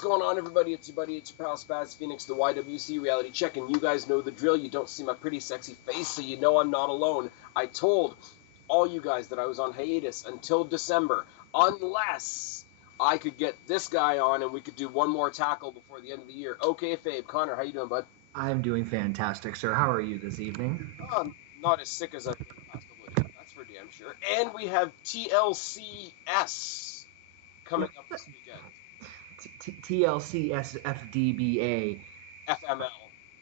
What's going on, everybody? It's your buddy, it's your pal Spaz Phoenix, the YWC Reality Check, and you guys know the drill. You don't see my pretty sexy face, so you know I'm not alone. I told all you guys that I was on hiatus until December, unless I could get this guy on and we could do one more tackle before the end of the year. Okay, Fabe. Connor, how you doing, bud? I'm doing fantastic, sir. How are you this evening? Not as sick as I've been the past couple of days, that's for damn sure. And we have TLCS coming up this weekend. TLC SFDBA FML.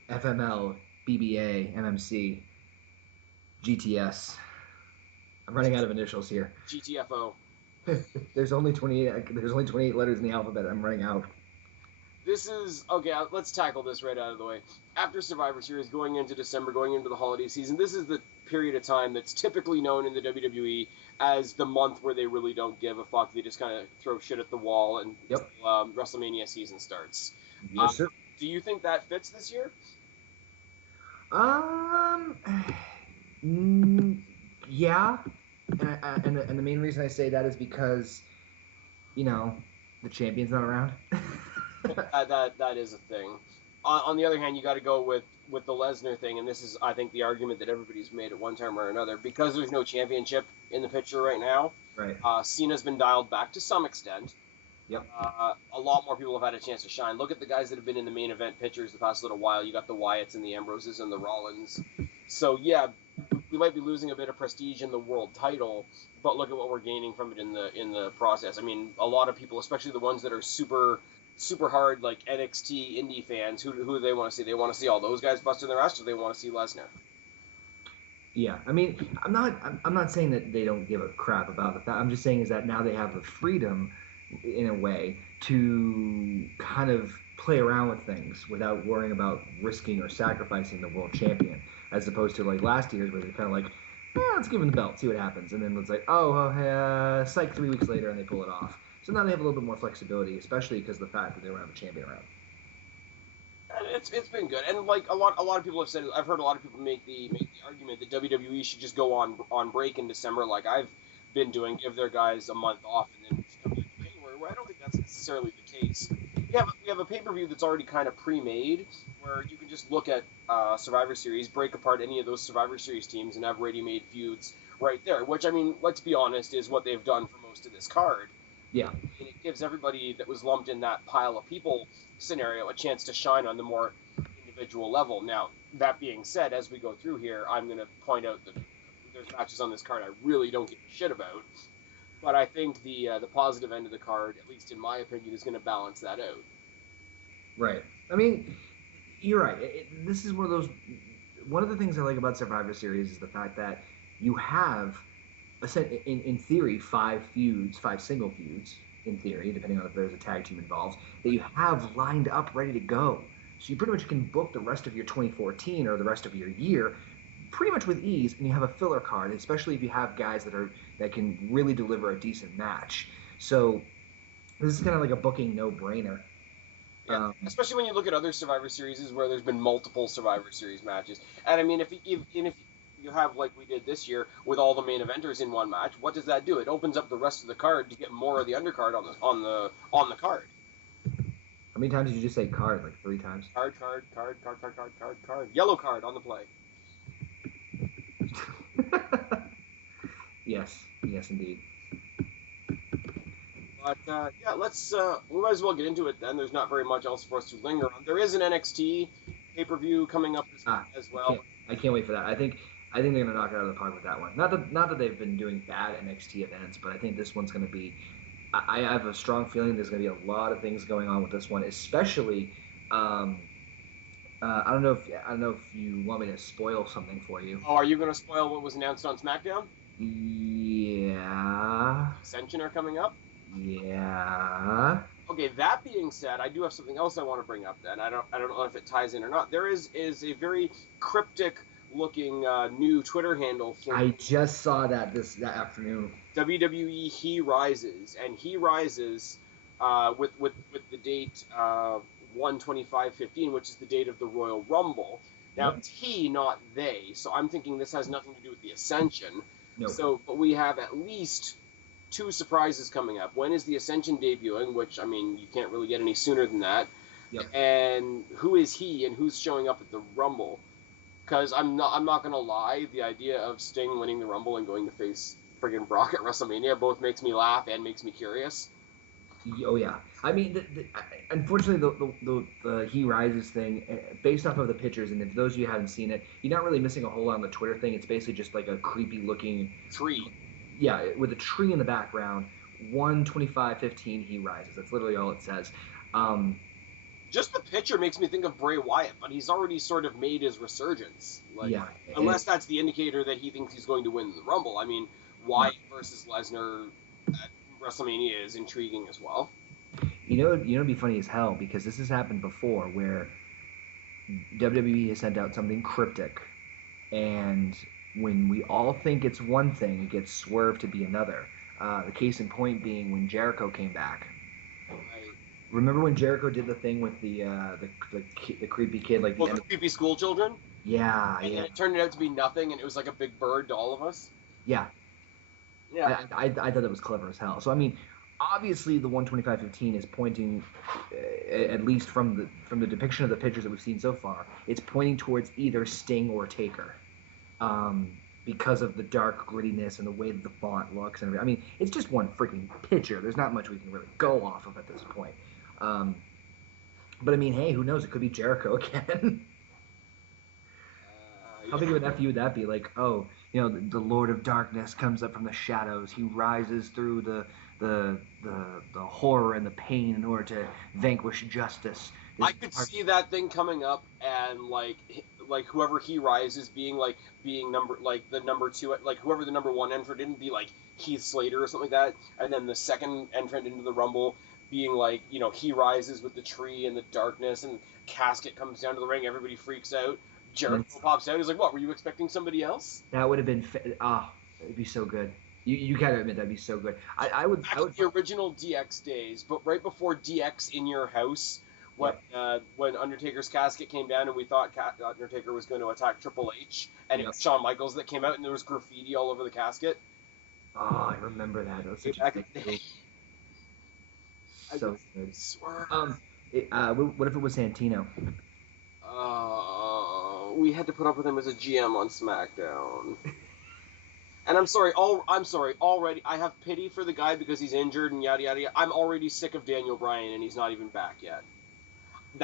FML BBA MMC GTS. I'm running out of initials here. GTFO. There's only 28. There's only 28 letters in the alphabet. I'm running out. This is okay. Let's tackle this right out of the way. After Survivor Series, going into December, going into the holiday season, this is the period of time that's typically known in the WWE as the month where they really don't give a fuck. They just kind of throw shit at the wall, and WrestleMania season starts. Yes, sir. Do you think that fits this year? Yeah, and the main reason I say that is because, you know, the champion's not around. That is a thing. On the other hand, you got to go with the Lesnar thing, and this is, I think, the argument that everybody's made at one time or another. Because there's no championship in the picture right now, right. Cena's been dialed back to some extent. Yep. A lot more people have had a chance to shine. Look at the guys that have been in the main event pictures the past little while. You got the Wyatts and the Ambroses and the Rollins. So, yeah, we might be losing a bit of prestige in the world title, but look at what we're gaining from it in the process. I mean, a lot of people, especially the ones that are super hard, like NXT indie fans, who do they want to see? They want to see all those guys busting their ass, or they want to see Lesnar? Yeah, I mean, I'm not saying that they don't give a crap about it. I'm just saying is that now they have the freedom, in a way, to kind of play around with things without worrying about risking or sacrificing the world champion, as opposed to like last year's where they're kind of like, let's give him the belt, see what happens, and then it's like, psych, 3 weeks later, and they pull it off. So now they have a little bit more flexibility, especially because of the fact that they don't have a champion around. It's been good, and like a lot of people have said, I've heard a lot of people make the argument that WWE should just go on break in December, like I've been doing, give their guys a month off, and then come back in January. Where I don't think that's necessarily the case. We have a pay-per-view that's already kind of pre-made, where you can just look at Survivor Series, break apart any of those Survivor Series teams, and have ready-made feuds right there. Which, I mean, let's be honest, is what they've done for most of this card. Yeah. And it gives everybody that was lumped in that pile of people scenario a chance to shine on the more individual level. Now, that being said, as we go through here, I'm going to point out that there's matches on this card I really don't give a shit about. But I think the positive end of the card, at least in my opinion, is going to balance that out. Right. I mean, you're right. This is one of those. One of the things I like about Survivor Series is the fact that you have, in theory, 5 single feuds, in theory, depending on if there's a tag team involved, that you have lined up ready to go. So you pretty much can book the rest of your 2014 or the rest of your year pretty much with ease, and you have a filler card, especially if you have guys that can really deliver a decent match. So this is kind of like a booking no-brainer. Yeah, especially when you look at other Survivor Series where there's been multiple Survivor Series matches. And I mean, if you have, like we did this year, with all the main eventers in one match, what does that do? It opens up the rest of the card to get more of the undercard on the card. How many times did you just say card? Like 3 times? Card. Yellow card on the play. Yes, indeed. But yeah, we might as well get into it then. There's not very much else for us to linger on. There is an NXT pay-per-view coming up this week as well. I can't wait for that. I think they're gonna knock it out of the park with that one. Not that they've been doing bad NXT events, but I think this one's gonna be. I have a strong feeling there's gonna be a lot of things going on with this one, especially. I don't know if you want me to spoil something for you. Oh, are you going to spoil what was announced on SmackDown? Yeah. Ascension are coming up? Yeah. Okay, that being said, I do have something else I want to bring up then. I don't know if it ties in or not. There is a very cryptic looking new Twitter handle for I just saw that that afternoon. WWE He Rises, and He Rises with the date 1/25/15, which is the date of the Royal Rumble. Now, It's he, not they, so I'm thinking this has nothing to do with the Ascension. No. So, but we have at least two surprises coming up. When is the Ascension debuting? Which, I mean, you can't really get any sooner than that. Yep. And who is he, and who's showing up at the Rumble? Because I'm not gonna lie, the idea of Sting winning the Rumble and going to face friggin' Brock at WrestleMania both makes me laugh and makes me curious. Oh yeah, I mean, unfortunately, the He Rises thing, based off of the pictures, and if those of you haven't seen it, you're not really missing a whole lot on the Twitter thing. It's basically just like a creepy looking tree. Yeah, with a tree in the background. 125-15 He Rises. That's literally all it says. Just the picture makes me think of Bray Wyatt, but he's already sort of made his resurgence. Like, yeah, unless that's the indicator that he thinks he's going to win the Rumble. I mean, Wyatt versus Lesnar at WrestleMania is intriguing as well. You know, it'd be funny as hell, because this has happened before, where WWE has sent out something cryptic, and when we all think it's one thing, it gets swerved to be another. The case in point being when Jericho came back. Remember when Jericho did the thing with the creepy kid, like the creepy school children? Yeah, and it turned out to be nothing, and it was like a big bird to all of us. Yeah. I thought that was clever as hell. So I mean, obviously the 125-15 is pointing, at least from the depiction of the pictures that we've seen so far, it's pointing towards either Sting or Taker, because of the dark grittiness and the way that the font looks and everything. I mean, it's just one freaking picture. There's not much we can really go off of at this point. But I mean, hey, who knows? It could be Jericho again. How big of an FU would that be? Like, oh, you know, the Lord of Darkness comes up from the shadows. He rises through the horror and the pain in order to vanquish justice. I could see that thing coming up, and like whoever He Rises being the number two, like whoever the number one entrant didn't be like Heath Slater or something like that, and then the second entrant into the Rumble being like, you know, He Rises with the tree and the darkness, and Casket comes down to the ring, everybody freaks out. Jericho pops out. He's like, "What? Were you expecting somebody else?" That would have been it'd be so good. You gotta admit that'd be so good. I would. The original DX days, but right before DX in your house, when Undertaker's casket came down and we thought Undertaker was going to attack Triple H, and it was Shawn Michaels that came out, and there was graffiti all over the casket. Oh, I remember that. That was such a big deal. So good. What if it was Santino? We had to put up with him as a GM on SmackDown. And I'm sorry, already, I have pity for the guy because he's injured and yada yada yada. I'm already sick of Daniel Bryan and he's not even back yet.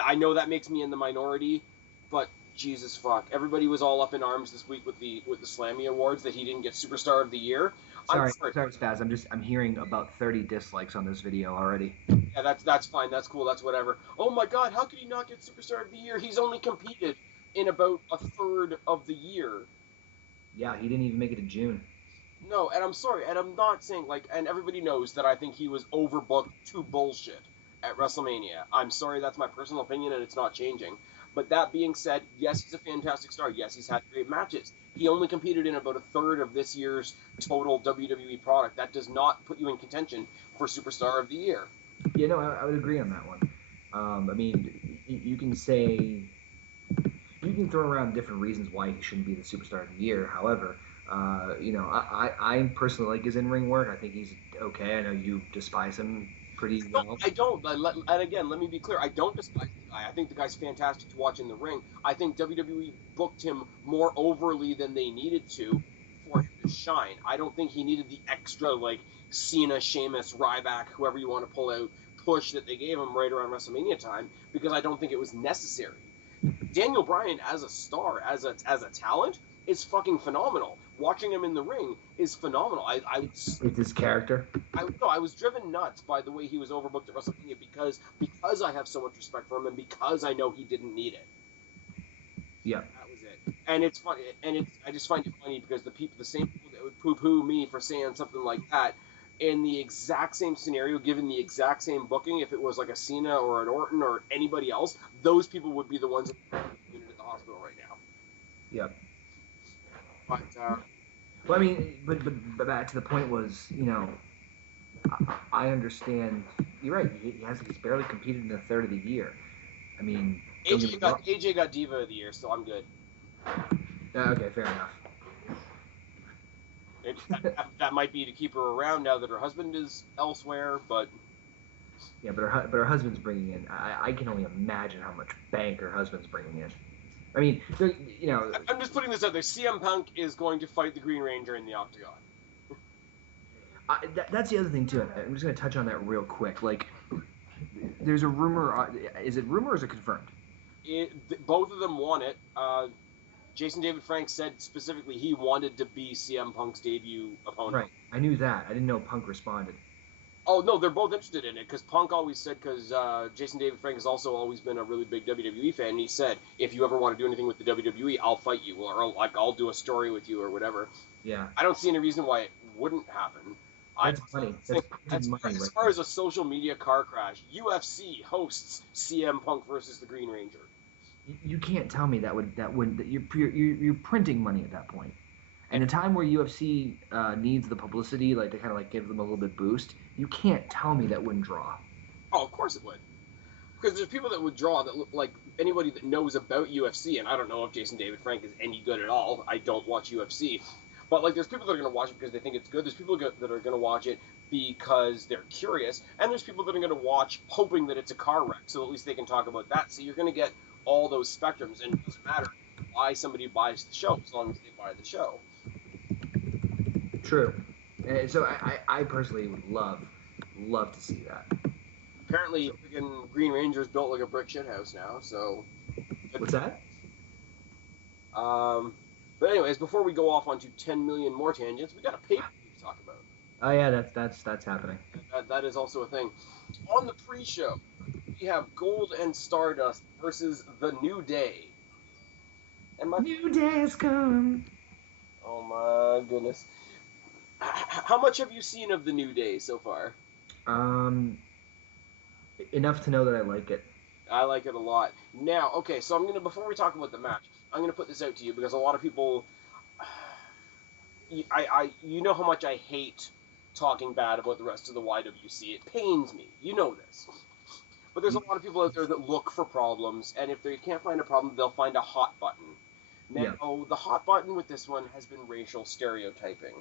I know that makes me in the minority, but Jesus fuck. Everybody was all up in arms this week with the Slammy Awards that he didn't get Superstar of the Year. Sorry, Spaz. I'm hearing about 30 dislikes on this video already. Yeah, that's fine. That's cool. That's whatever. Oh my God, how could he not get Superstar of the Year? He's only competed in about a third of the year. Yeah, he didn't even make it to June. No, and I'm sorry, and I'm not saying and everybody knows that I think he was overbooked to bullshit at WrestleMania. I'm sorry, that's my personal opinion, and it's not changing. But that being said, yes, he's a fantastic star. Yes, he's had great matches. He only competed in about a third of this year's total WWE product. That does not put you in contention for Superstar of the Year. Yeah, no, I would agree on that one. I mean, you can throw around different reasons why he shouldn't be the Superstar of the Year. However, I personally like his in-ring work. I think he's okay. I know you despise him pretty well. I don't. And again, let me be clear. I don't despise the guy. I think the guy's fantastic to watch in the ring. I think WWE booked him more overly than they needed to for him to shine. I don't think he needed the extra, like, Cena, Sheamus, Ryback, whoever you want to pull out, push that they gave him right around WrestleMania time, because I don't think it was necessary. Daniel Bryan as a star, as a talent, is fucking phenomenal. Watching him in the ring is phenomenal. It's his character. I was driven nuts by the way he was overbooked at WrestleMania because I have so much respect for him and because I know he didn't need it. Yeah. That was it. And it's funny, I just find it funny because the same people that would poo-poo me for saying something like that, in the exact same scenario, given the exact same booking, if it was like a Cena or an Orton or anybody else, those people would be the ones that are at the hospital right now. Yep. But, well, I mean, but back to the point was, you know, I understand. You're right. He's barely competed in a third of the year. I mean, AJ got Diva of the Year, so I'm good. Okay, fair enough. Maybe that might be to keep her around now that her husband is elsewhere, but... Yeah, but her husband's bringing in... I can only imagine how much bank her husband's bringing in. I mean, you know... I'm just putting this out there. CM Punk is going to fight the Green Ranger in the Octagon. That's the other thing, too. I'm just going to touch on that real quick. Like, there's a rumor... Is it rumor or is it confirmed? Both of them want it. Jason David Frank said specifically he wanted to be CM Punk's debut opponent. Right. I knew that. I didn't know Punk responded. Oh, no, they're both interested in it, because Punk always said, because Jason David Frank has also always been a really big WWE fan, and he said, if you ever want to do anything with the WWE, I'll fight you, or like, I'll do a story with you, or whatever. Yeah. I don't see any reason why it wouldn't happen. That's funny. As far as a social media car crash, UFC hosts CM Punk versus the Green Ranger. You can't tell me that you're printing money at that point. And a time where UFC needs the publicity, like to kind of like give them a little bit boost, you can't tell me that wouldn't draw. Oh, of course it would. Because there's people that would draw that look like anybody that knows about UFC, and I don't know if Jason David Frank is any good at all. I don't watch UFC. But like, there's people that are going to watch it because they think it's good. There's people that are going to watch it because they're curious. And there's people that are going to watch hoping that it's a car wreck, so at least they can talk about that. So you're going to get all those spectrums, and it doesn't matter why somebody buys the show as long as they buy the show. True. So I personally would love to see that. Apparently, freaking Green Ranger's built like a brick shithouse now, so... What's that? But anyways, before we go off onto 10 million more tangents, we got a pay-per-view to talk about. Oh yeah, that's happening. That is also a thing. On the pre-show, we have Gold and Stardust versus The New Day. And New Day has come. Oh my goodness. How much have you seen of The New Day so far? Enough to know that I like it. I like it a lot. Now, okay, so before we talk about the match, I'm gonna put this out to you because a lot of people, you know how much I hate talking bad about the rest of the YWC. It pains me. You know this. But there's a lot of people out there that look for problems, and if they can't find a problem, they'll find a hot button. Now, the hot button with this one has been racial stereotyping.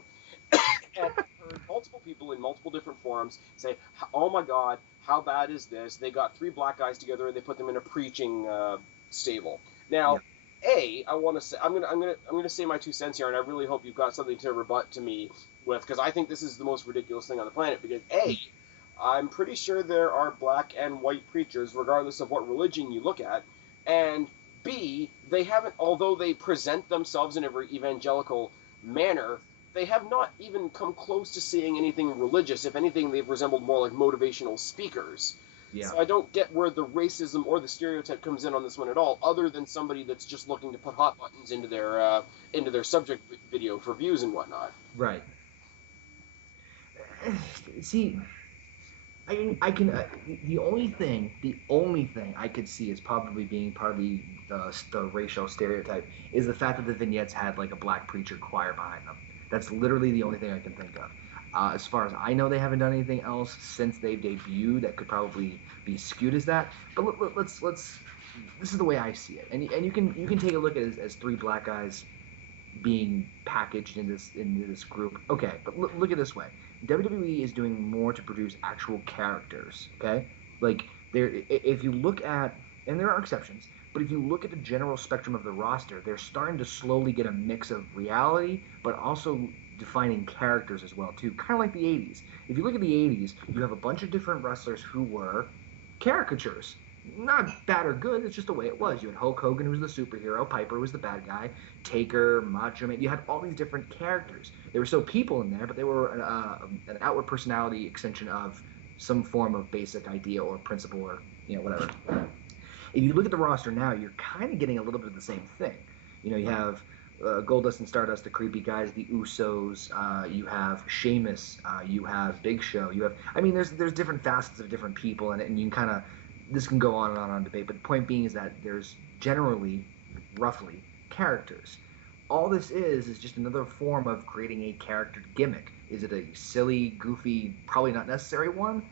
And I've heard multiple people in multiple different forums say, "Oh my God, how bad is this? They got 3 black guys together and they put them in a preaching stable." Now, I want to say I'm gonna say my 2 cents here, and I really hope you've got something to rebut to me with, because I think this is the most ridiculous thing on the planet. Because I'm pretty sure there are black and white preachers, regardless of what religion you look at, and B, they haven't, although they present themselves in a very evangelical manner, they have not even come close to saying anything religious. If anything, they've resembled more like motivational speakers. Yeah. So I don't get where the racism or the stereotype comes in on this one at all, other than somebody that's just looking to put hot buttons into their subject video for views and whatnot. Right. See, I can the only thing I could see as probably being part of the racial stereotype is the fact that the vignettes had like a black preacher choir behind them. That's literally the only thing I can think of. As far as I know, they haven't done anything else since they've debuted that could probably be skewed as that. But let's this is the way I see it, and you can take a look at it as 3 black guys being packaged into this group. Okay, but look at it this way. WWE is doing more to produce actual characters, okay? Like, if you look at, and there are exceptions, but if you look at the general spectrum of the roster, they're starting to slowly get a mix of reality, but also defining characters as well, too. Kind of like the 80s. If you look at the 80s, you have a bunch of different wrestlers who were caricatures. Not bad or good, it's just the way it was. You had Hulk Hogan, who was the superhero, Piper was the bad guy, Taker, Macho Man. You had all these different characters. There were still people in there, but they were an outward personality extension of some form of basic idea or principle or, whatever. If you look at the roster now, you're kind of getting a little bit of the same thing. You have Goldust and Stardust, the creepy guys, the Usos, you have Sheamus, you have Big Show, there's different facets of different people, and you can kind of, this can go on and on debate, but the point being is that there's generally, roughly, characters. All this is just another form of creating a character gimmick. Is it a silly, goofy, probably not necessary one?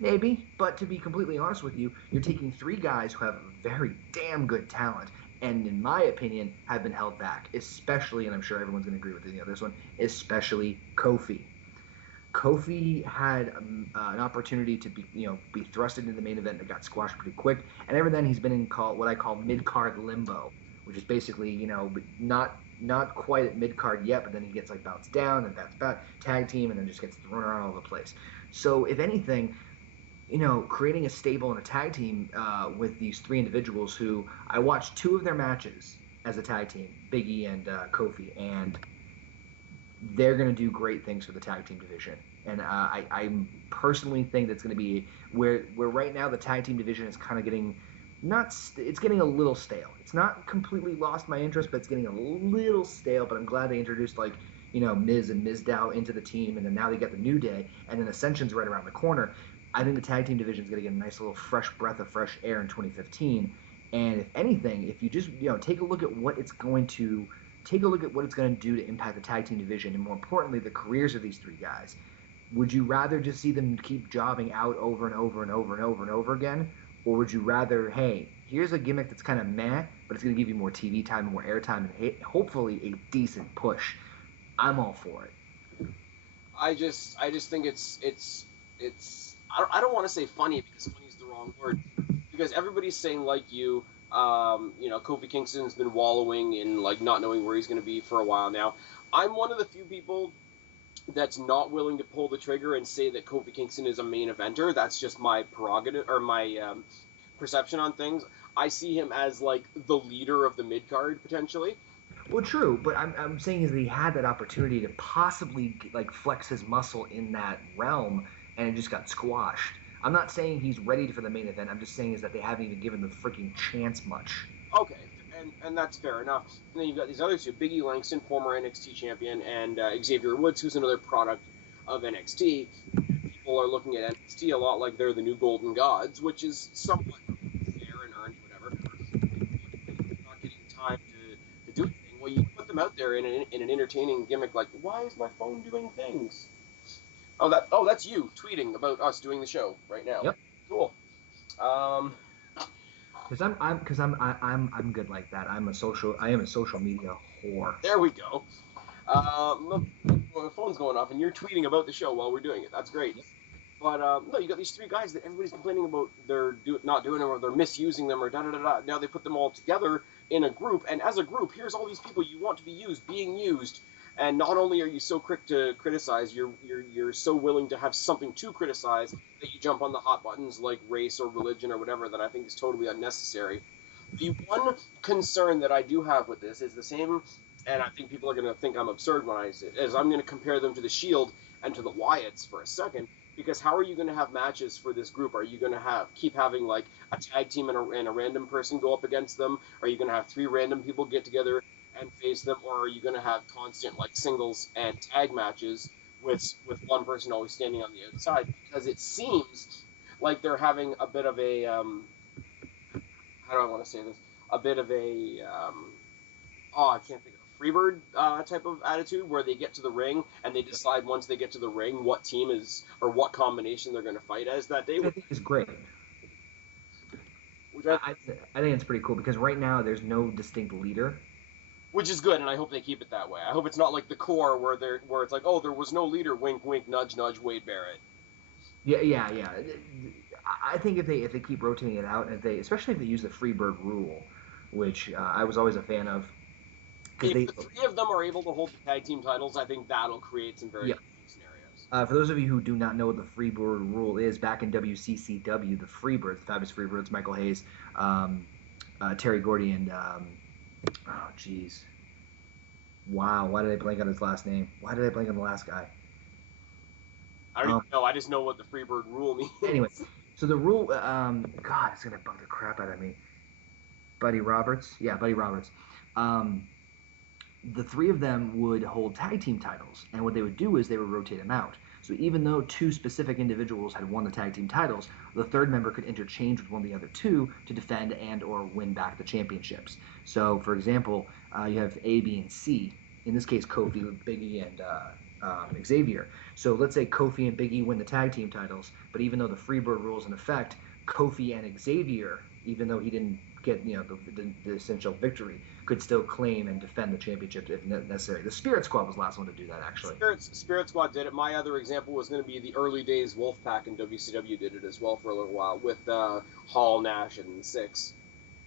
Maybe. But to be completely honest with you, you're taking 3 guys who have very damn good talent, and in my opinion, have been held back, especially, and I'm sure everyone's going to agree with me on this one, especially Kofi. Kofi had an opportunity to be thrusted into the main event that got squashed pretty quick, and ever then he's been in what I call mid-card limbo, which is basically not quite at mid-card yet, but then he gets like bounced down and bounced back, tag team, and then just gets thrown around all over the place. So if anything, creating a stable and a tag team with these three individuals who I watched 2 of their matches as a tag team, Big E and Kofi, and they're going to do great things for the tag team division. And I personally think that's going to be where right now the tag team division is kind of getting it's getting a little stale. It's not completely lost my interest, but it's getting a little stale. But I'm glad they introduced Miz and Mizdow into the team, and then now they got the New Day, and then Ascension's right around the corner. I think the tag team division is going to get a nice little fresh breath of fresh air in 2015. And if anything, if you just take a look at what it's going to do to impact the tag team division, and more importantly, the careers of these 3 guys. Would you rather just see them keep jobbing out over and over and over and over and over again? Or would you rather, hey, here's a gimmick that's kind of meh, but it's going to give you more TV time and more airtime and hopefully a decent push? I'm all for it. I just think it's I don't want to say funny, because funny is the wrong word, because everybody's saying, like you, Kofi Kingston's been wallowing in not knowing where he's going to be for a while now. I'm one of the few people that's not willing to pull the trigger and say that Kofi Kingston is a main eventer. That's just my prerogative, or my perception on things. I see him as the leader of the mid card potentially. Well, true, but I'm saying is that he had that opportunity to possibly flex his muscle in that realm, and it just got squashed. I'm not saying he's ready for the main event. I'm just saying is that they haven't even given the freaking chance much. Okay, and that's fair enough. And then you've got these other 2, Biggie Langston, former NXT champion, and Xavier Woods, who's another product of NXT. People are looking at NXT a lot like they're the new Golden Gods, which is somewhat fair and earned, whatever. Not getting time to do anything. Well, you put them out there in an entertaining gimmick like, why is my phone doing things? Oh, that's you tweeting about us doing the show right now. Yep. Cool. Because I'm good like that. I am a social media whore. There we go. Look, the phone's going off, and you're tweeting about the show while we're doing it. That's great. But no, you got these 3 guys that everybody's complaining about they're not doing them, or they're misusing them, or da-da-da-da. Now they put them all together in a group, and as a group, here's all these people you want to be used, being used. And not only are you so quick to criticize, you're so willing to have something to criticize that you jump on the hot buttons like race or religion or whatever that I think is totally unnecessary. The one concern that I do have with this is the same, and I think people are going to think I'm absurd when I say it, is I'm going to compare them to the Shield and to the Wyatts for a second, because how are you going to have matches for this group? Are you going to keep having a tag team and a random person go up against them? Are you going to have 3 random people get together and face them, or are you going to have constant singles and tag matches with one person always standing on the outside? Because it seems like they're having a bit of a how do I want to say this? A bit of a I can't think of Freebird type of attitude, where they get to the ring and they decide once they get to the ring what team is or what combination they're going to fight as that day. Which I think is great. I think it's pretty cool, because right now there's no distinct leader. Which is good, and I hope they keep it that way. I hope it's not like the core where it's like, oh, there was no leader, wink, wink, nudge, nudge, Wade Barrett. Yeah. I think if they keep rotating it out, and especially if they use the Freebird rule, which I was always a fan of. If the 3 of them are able to hold the tag team titles, I think that'll create some very interesting scenarios. For those of you who do not know what the Freebird rule is, back in WCCW, the Freebirds, the Fabulous Freebirds, Michael Hayes, Terry Gordy, and oh, jeez. Wow, why did I blank on his last name? Why did I blank on the last guy? I don't even know. I just know what the Freebird rule means. Anyway, so the rule, God, it's going to bug the crap out of me. Buddy Roberts? Yeah, Buddy Roberts. The 3 of them would hold tag team titles, and what they would do is they would rotate them out. So even though 2 specific individuals had won the tag team titles, the 3rd member could interchange with one of the other 2 to defend and or win back the championships. So, for example, you have A, B, and C. In this case, Kofi, Big E, and Xavier. So let's say Kofi and Big E win the tag team titles, but even though the Freebird rule is in effect, Kofi and Xavier, even though he didn't get the essential victory, could still claim and defend the championship if necessary. The Spirit Squad was the last one to do that, actually. Spirit Squad did it. My other example was going to be the early days Wolfpack in WCW did it as well for a little while with Hall, Nash, and Six.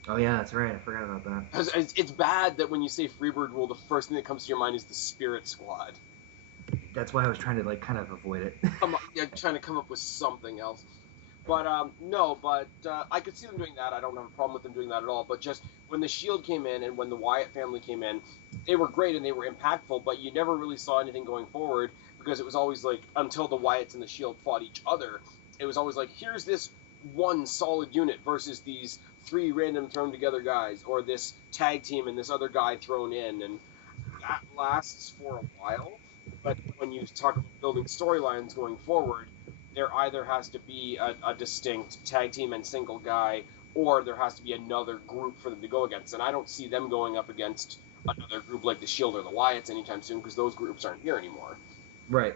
Oh yeah, that's right. I forgot about that. It's bad that when you say Freebird Rule, the first thing that comes to your mind is the Spirit Squad. That's why I was trying to kind of avoid it. Trying to come up with something else. But I could see them doing that. I don't have a problem with them doing that at all. But just when the Shield came in and when the Wyatt family came in, they were great and they were impactful, but you never really saw anything going forward because it was always like until the Wyatts and the Shield fought each other, it was always like, here's this one solid unit versus these 3 random thrown together guys, or this tag team and this other guy thrown in, and that lasts for a while. But when you talk about building storylines going forward, there either has to be a distinct tag team and single guy, or there has to be another group for them to go against. And I don't see them going up against another group like the Shield or the Wyatts anytime soon, because those groups aren't here anymore. Right.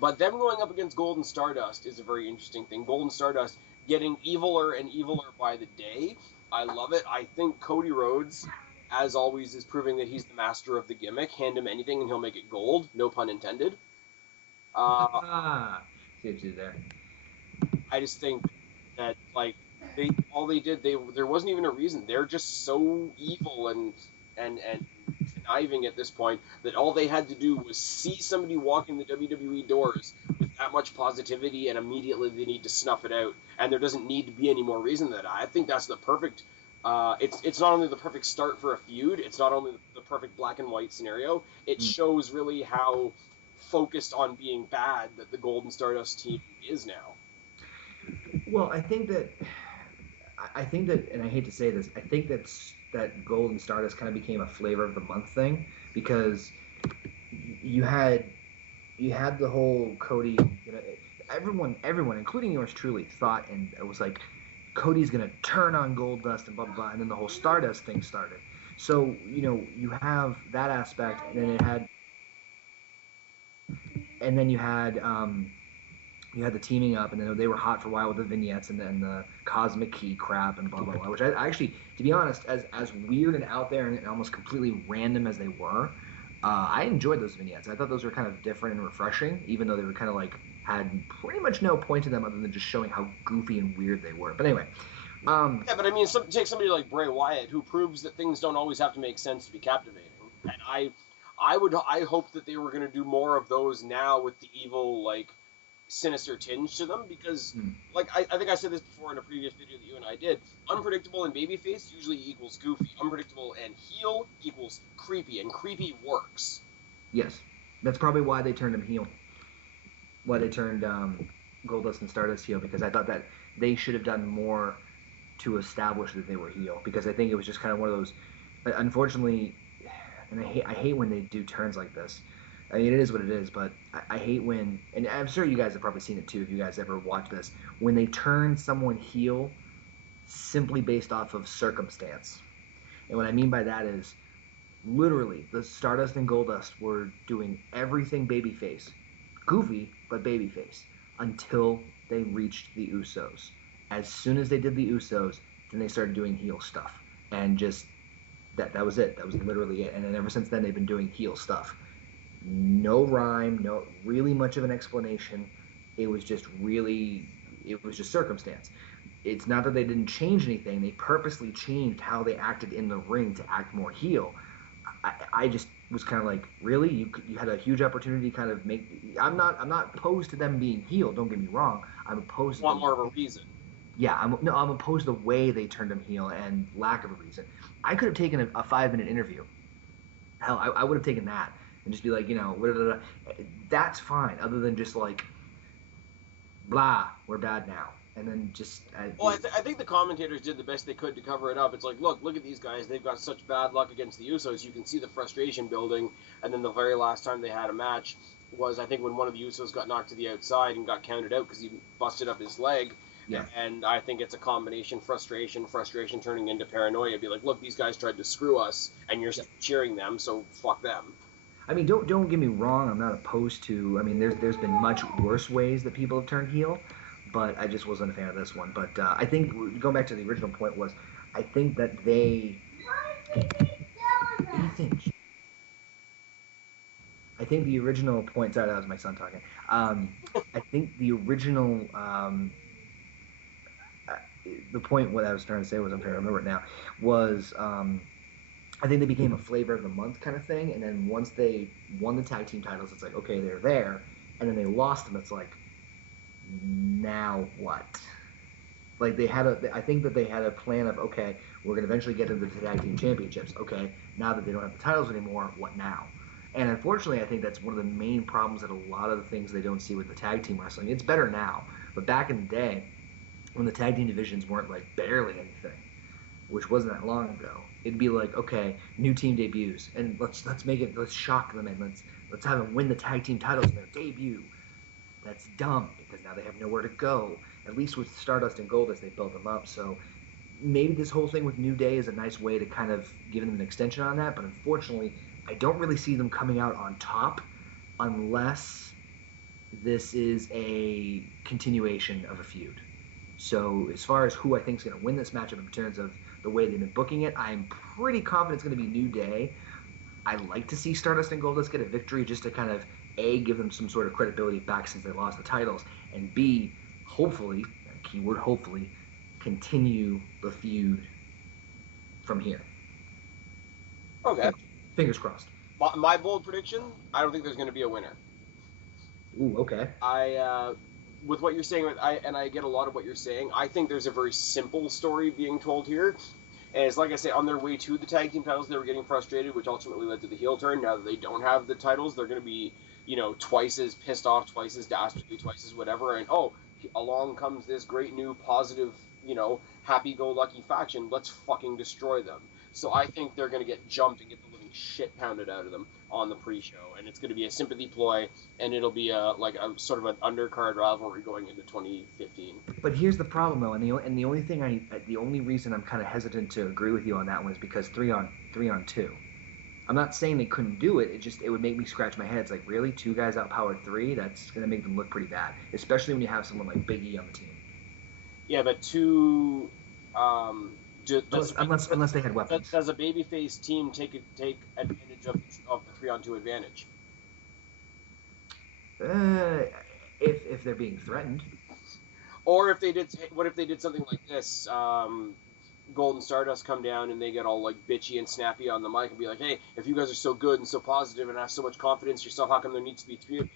But them going up against Golden Stardust is a very interesting thing. Golden Stardust getting eviler and eviler by the day. I love it. I think Cody Rhodes, as always, is proving that he's the master of the gimmick. Hand him anything and he'll make it gold. No pun intended. See what you did there. I just think that, like, there wasn't even a reason. They're just so evil and conniving at this point that all they had to do was see somebody walk in the WWE doors with that much positivity, and immediately they need to snuff it out. And there doesn't need to be any more reason than that. I think that's the perfect. It's not only the perfect start for a feud. It's not only the perfect black and white scenario. It shows really how focused on being bad that the Golden Stardust team is now. Well, I think that, and I hate to say this, I think that Golden Stardust kind of became a flavor of the month thing, because you had the whole Cody, everyone, including yours truly, thought, and it was like, Cody's gonna turn on Goldust and blah blah blah, and then the whole Stardust thing started. So you have that aspect, and then you had the teaming up, and then they were hot for a while with the vignettes and then the Cosmic Key crap and blah blah blah. Which I actually, to be honest, as weird and out there and almost completely random as they were, I enjoyed those vignettes. I thought those were kind of different and refreshing, even though they were kind of like had pretty much no point to them other than just showing how goofy and weird they were. But anyway. Yeah, but I mean, take somebody like Bray Wyatt, who proves that things don't always have to make sense to be captivating. And I hope that they were going to do more of those now with the evil, like, sinister tinge to them, because, like, I think I said this before in a previous video that you and I did, unpredictable and babyface usually equals goofy. Unpredictable and heel equals creepy, and creepy works. Yes. That's probably why they turned him heel. Why they turned Goldust and Stardust heel, because I thought that they should have done more to establish that they were heel, because I think it was just kind of one of those, unfortunately, and I hate when they do turns like this. I mean, it is what it is, but I hate when, and I'm sure you guys have probably seen it too if you guys ever watch this, when they turn someone heel simply based off of circumstance. And what I mean by that is, literally, the Stardust and Goldust were doing everything babyface. Goofy, but babyface. Until they reached the Usos. As soon as they did the Usos, then they started doing heel stuff. And just, that was it. That was literally it. And then ever since then, they've been doing heel stuff. No rhyme, no really much of an explanation. It was just circumstance. It's not that they didn't change anything. They purposely changed how they acted in the ring to act more heel. I just was kind of like, really? You had a huge opportunity to kind of make... I'm not opposed to them being heel, don't get me wrong. I'm opposed to... Want more of a reason. Yeah, I'm opposed to the way they turned him heel and lack of a reason. I could have taken a 5-minute interview. Hell, I would have taken that and just be like, that's fine, other than just like, blah, we're bad now. And then just... I think the commentators did the best they could to cover it up. It's like, look at these guys. They've got such bad luck against the Usos. You can see the frustration building. And then the very last time they had a match was, I think, when one of the Usos got knocked to the outside and got counted out because he busted up his leg. Yeah. And I think it's a combination, frustration turning into paranoia. Be like, look, these guys tried to screw us, and you're cheering them, so fuck them. I mean, don't get me wrong. I'm not opposed to... I mean, there's been much worse ways that people have turned heel. But I just wasn't a fan of this one. But I think, going back to the original point, was I think that they. What do you think? I think the original point. Sorry, that was my son talking. I think the original. Uh, the point what I was trying to say was I'm trying to remember it now was I think they became a flavor of the month kind of thing, and then once they won the tag team titles, it's like okay they're there, and then they lost them. It's like now what? Like they had I think that they had a plan of okay we're gonna eventually get into the tag team championships. Okay, now that they don't have the titles anymore, what now? And unfortunately, I think that's one of the main problems that a lot of the things they don't see with the tag team wrestling. It's better now, but back in the day, when the tag team divisions weren't like barely anything, which wasn't that long ago, it'd be like, okay, new team debuts, and let's shock them and let's have them win the tag team titles in their debut. That's dumb because now they have nowhere to go. At least with Stardust and Goldust, they built them up. So maybe this whole thing with New Day is a nice way to kind of give them an extension on that. But unfortunately, I don't really see them coming out on top unless this is a continuation of a feud. So as far as who I think is going to win this matchup in terms of the way they've been booking it, I'm pretty confident it's going to be New Day. I like to see Stardust and Goldust get a victory just to kind of A, give them some sort of credibility back since they lost the titles, and B, hopefully, keyword hopefully, continue the feud from here. Okay. Fingers crossed. My bold prediction, I don't think there's going to be a winner. Ooh, okay. With what you're saying, I get a lot of what you're saying. I think there's a very simple story being told here. And it's like I say, on their way to the tag team titles, they were getting frustrated, which ultimately led to the heel turn. Now that they don't have the titles, they're going to be, twice as pissed off, twice as dastardly, twice as whatever. And, along comes this great new positive, happy-go-lucky faction. Let's fucking destroy them. So I think they're going to get jumped and get the living shit pounded out of them on the pre-show. And it's going to be a sympathy ploy, and it'll be a sort of an undercard rivalry going into 2015. But here's the problem, though, and the only reason I'm kind of hesitant to agree with you on that one is because 3-on-2. I'm not saying they couldn't do it. It would make me scratch my head. It's like, really, 2 guys outpowered 3? That's gonna make them look pretty bad, especially when you have someone like Big E on the team. Yeah, but 2. Unless they had weapons. Does a babyface team take advantage of the 3-on-2 advantage? If they're being threatened. Or if they did, what if they did something like this? Golden Stardust come down and they get all like bitchy and snappy on the mic and be like, "Hey, if you guys are so good and so positive and have so much confidence yourself, how come there needs to be 3 of you?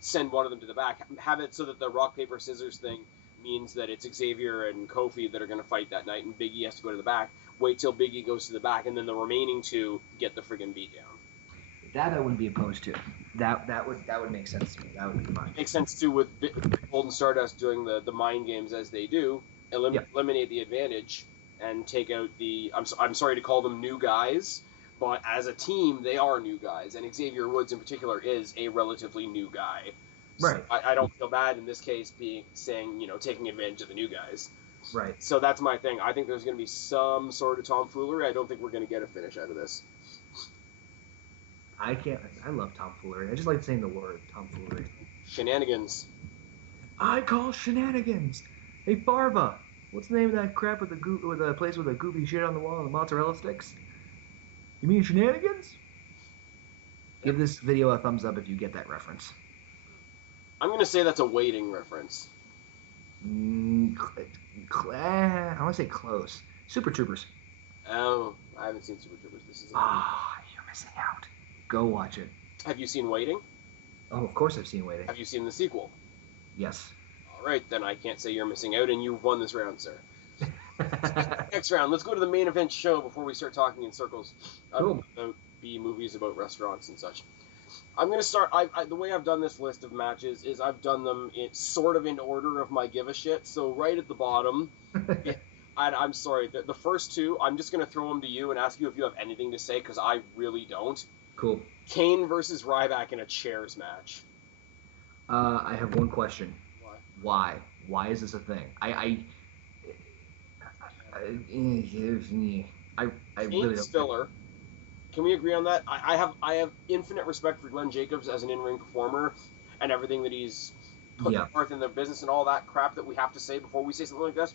Send one of them to the back. Have it so that the rock paper scissors thing means that it's Xavier and Kofi that are going to fight that night, and Big E has to go to the back. Wait till Big E goes to the back, and then the remaining 2 get the friggin' beat down." That I wouldn't be opposed to. That would make sense to me. That would be fine. Makes sense too with Golden Stardust doing the mind games as they do, eliminate the advantage and take out the. I'm sorry to call them new guys, but as a team they are new guys, and Xavier Woods in particular is a relatively new guy. Right. So I don't feel bad in this case saying taking advantage of the new guys. Right. So that's my thing. I think there's going to be some sort of tomfoolery. I don't think we're going to get a finish out of this. I love tomfoolery. I just like saying the word tomfoolery. Shenanigans. I call shenanigans. Hey Farva, what's the name of that crap with the place with the goofy shit on the wall and the mozzarella sticks? You mean shenanigans? Give this video a thumbs up if you get that reference. I'm going to say that's a waiting reference. I want to say close. Super Troopers. Oh, I haven't seen Super Troopers. This is. You're missing out. Go watch it. Have you seen Waiting? Oh, of course I've seen Waiting. Have you seen the sequel? Yes. All right, then I can't say you're missing out, and you've won this round, sir. Next round, let's go to the main event show before we start talking in circles about B movies, about restaurants and such. I'm going to start. The way I've done this list of matches is I've done them sort of in order of my give a shit. So right at the bottom, I'm sorry, the first 2, I'm just going to throw them to you and ask you if you have anything to say, because I really don't. Cool. Kane versus Ryback in a chairs match. I have one question. Why? Why is this a thing? I really don't. Filler. Can we agree on that? I have infinite respect for Glenn Jacobs as an in-ring performer and everything that he's put forth in the business and all that crap that we have to say before we say something like this.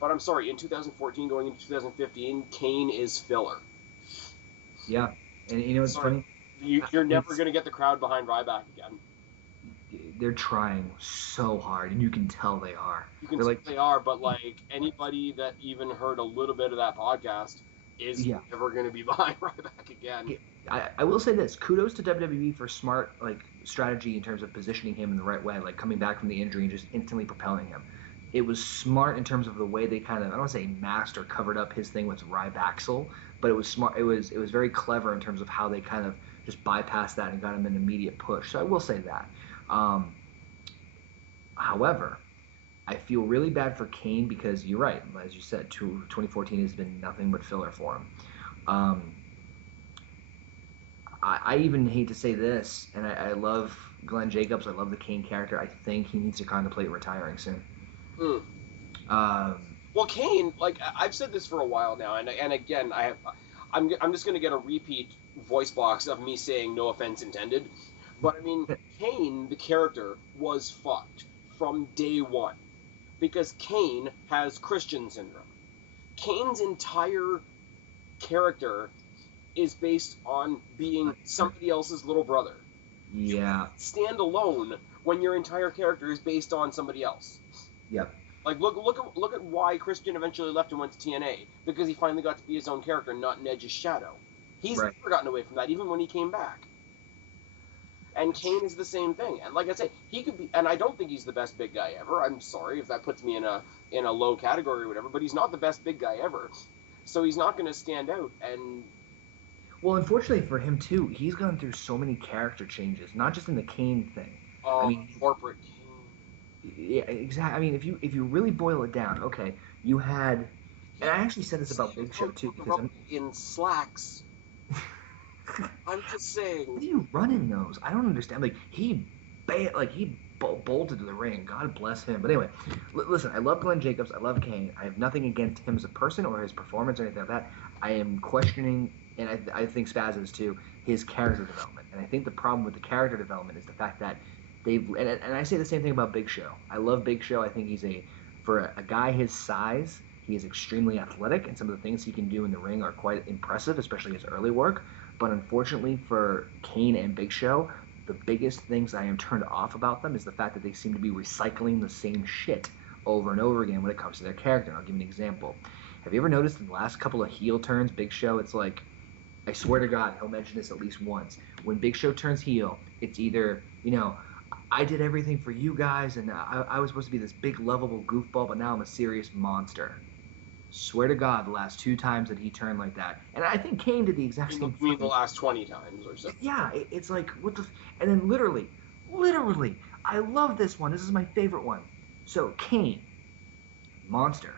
But I'm sorry, in 2014 going into 2015, Kane is filler. Yeah, and you know what's funny? You're never going to get the crowd behind Ryback again. They're trying so hard, and you can tell they are. You can They're tell like, they are, but like anybody that even heard a little bit of that podcast is never going to be behind Ryback again. I will say this: kudos to WWE for smart strategy in terms of positioning him in the right way, like coming back from the injury and just instantly propelling him. It was smart in terms of the way they kind of, I don't want to say masked or covered up his thing with Rybaxel, but it was smart. It was very clever in terms of how they kind of just bypassed that and got him an immediate push. So I will say that. However, I feel really bad for Kane because you're right, as you said, 2014 has been nothing but filler for him. I even hate to say this, and I love Glenn Jacobs. I love the Kane character. I think he needs to contemplate retiring soon. Well, Kane, like I've said this for a while now, and again, I'm just going to get a repeat voice box of me saying no offense intended, but I mean, Kane, the character, was fucked from day one because Kane has Christian syndrome. Kane's entire character is based on being somebody else's little brother. Yeah. You stand alone when your entire character is based on somebody else. Yep. Like look at why Christian eventually left and went to TNA, because he finally got to be his own character, not in Edge's shadow. He's never gotten away from that, even when he came back. And Kane is the same thing. And like I say, he could be, and I don't think he's the best big guy ever. I'm sorry if that puts me in a low category or whatever, but he's not the best big guy ever. So he's not going to stand out. And well, unfortunately for him too, he's gone through so many character changes, not just in the Kane thing. I mean, corporate. Yeah, exactly. I mean, if you really boil it down, okay, you had, and I actually said this about Big Show too, because in slacks. I'm just saying. What are you running those? I don't understand. Like he bolted to the ring. God bless him. But anyway, listen, I love Glenn Jacobs. I love Kane. I have nothing against him as a person or his performance or anything like that. I am questioning, and I think Spaz is too, his character development. And I think the problem with the character development is the fact that and I say the same thing about Big Show. I love Big Show. I think he's for a guy his size, he is extremely athletic, and some of the things he can do in the ring are quite impressive, especially his early work. But unfortunately for Kane and Big Show, the biggest things I am turned off about them is the fact that they seem to be recycling the same shit over and over again when it comes to their character. And I'll give you an example. Have you ever noticed in the last couple of heel turns, Big Show, it's like, I swear to God, he'll mention this at least once. When Big Show turns heel, it's either, I did everything for you guys, and I was supposed to be this big, lovable goofball, but now I'm a serious monster. Swear to God, the last 2 times that he turned like that. And I think Kane did the exact same thing. You mean the last 20 times or so? Yeah, it's like, what the... And then literally, I love this one. This is my favorite one. So, Kane, monster,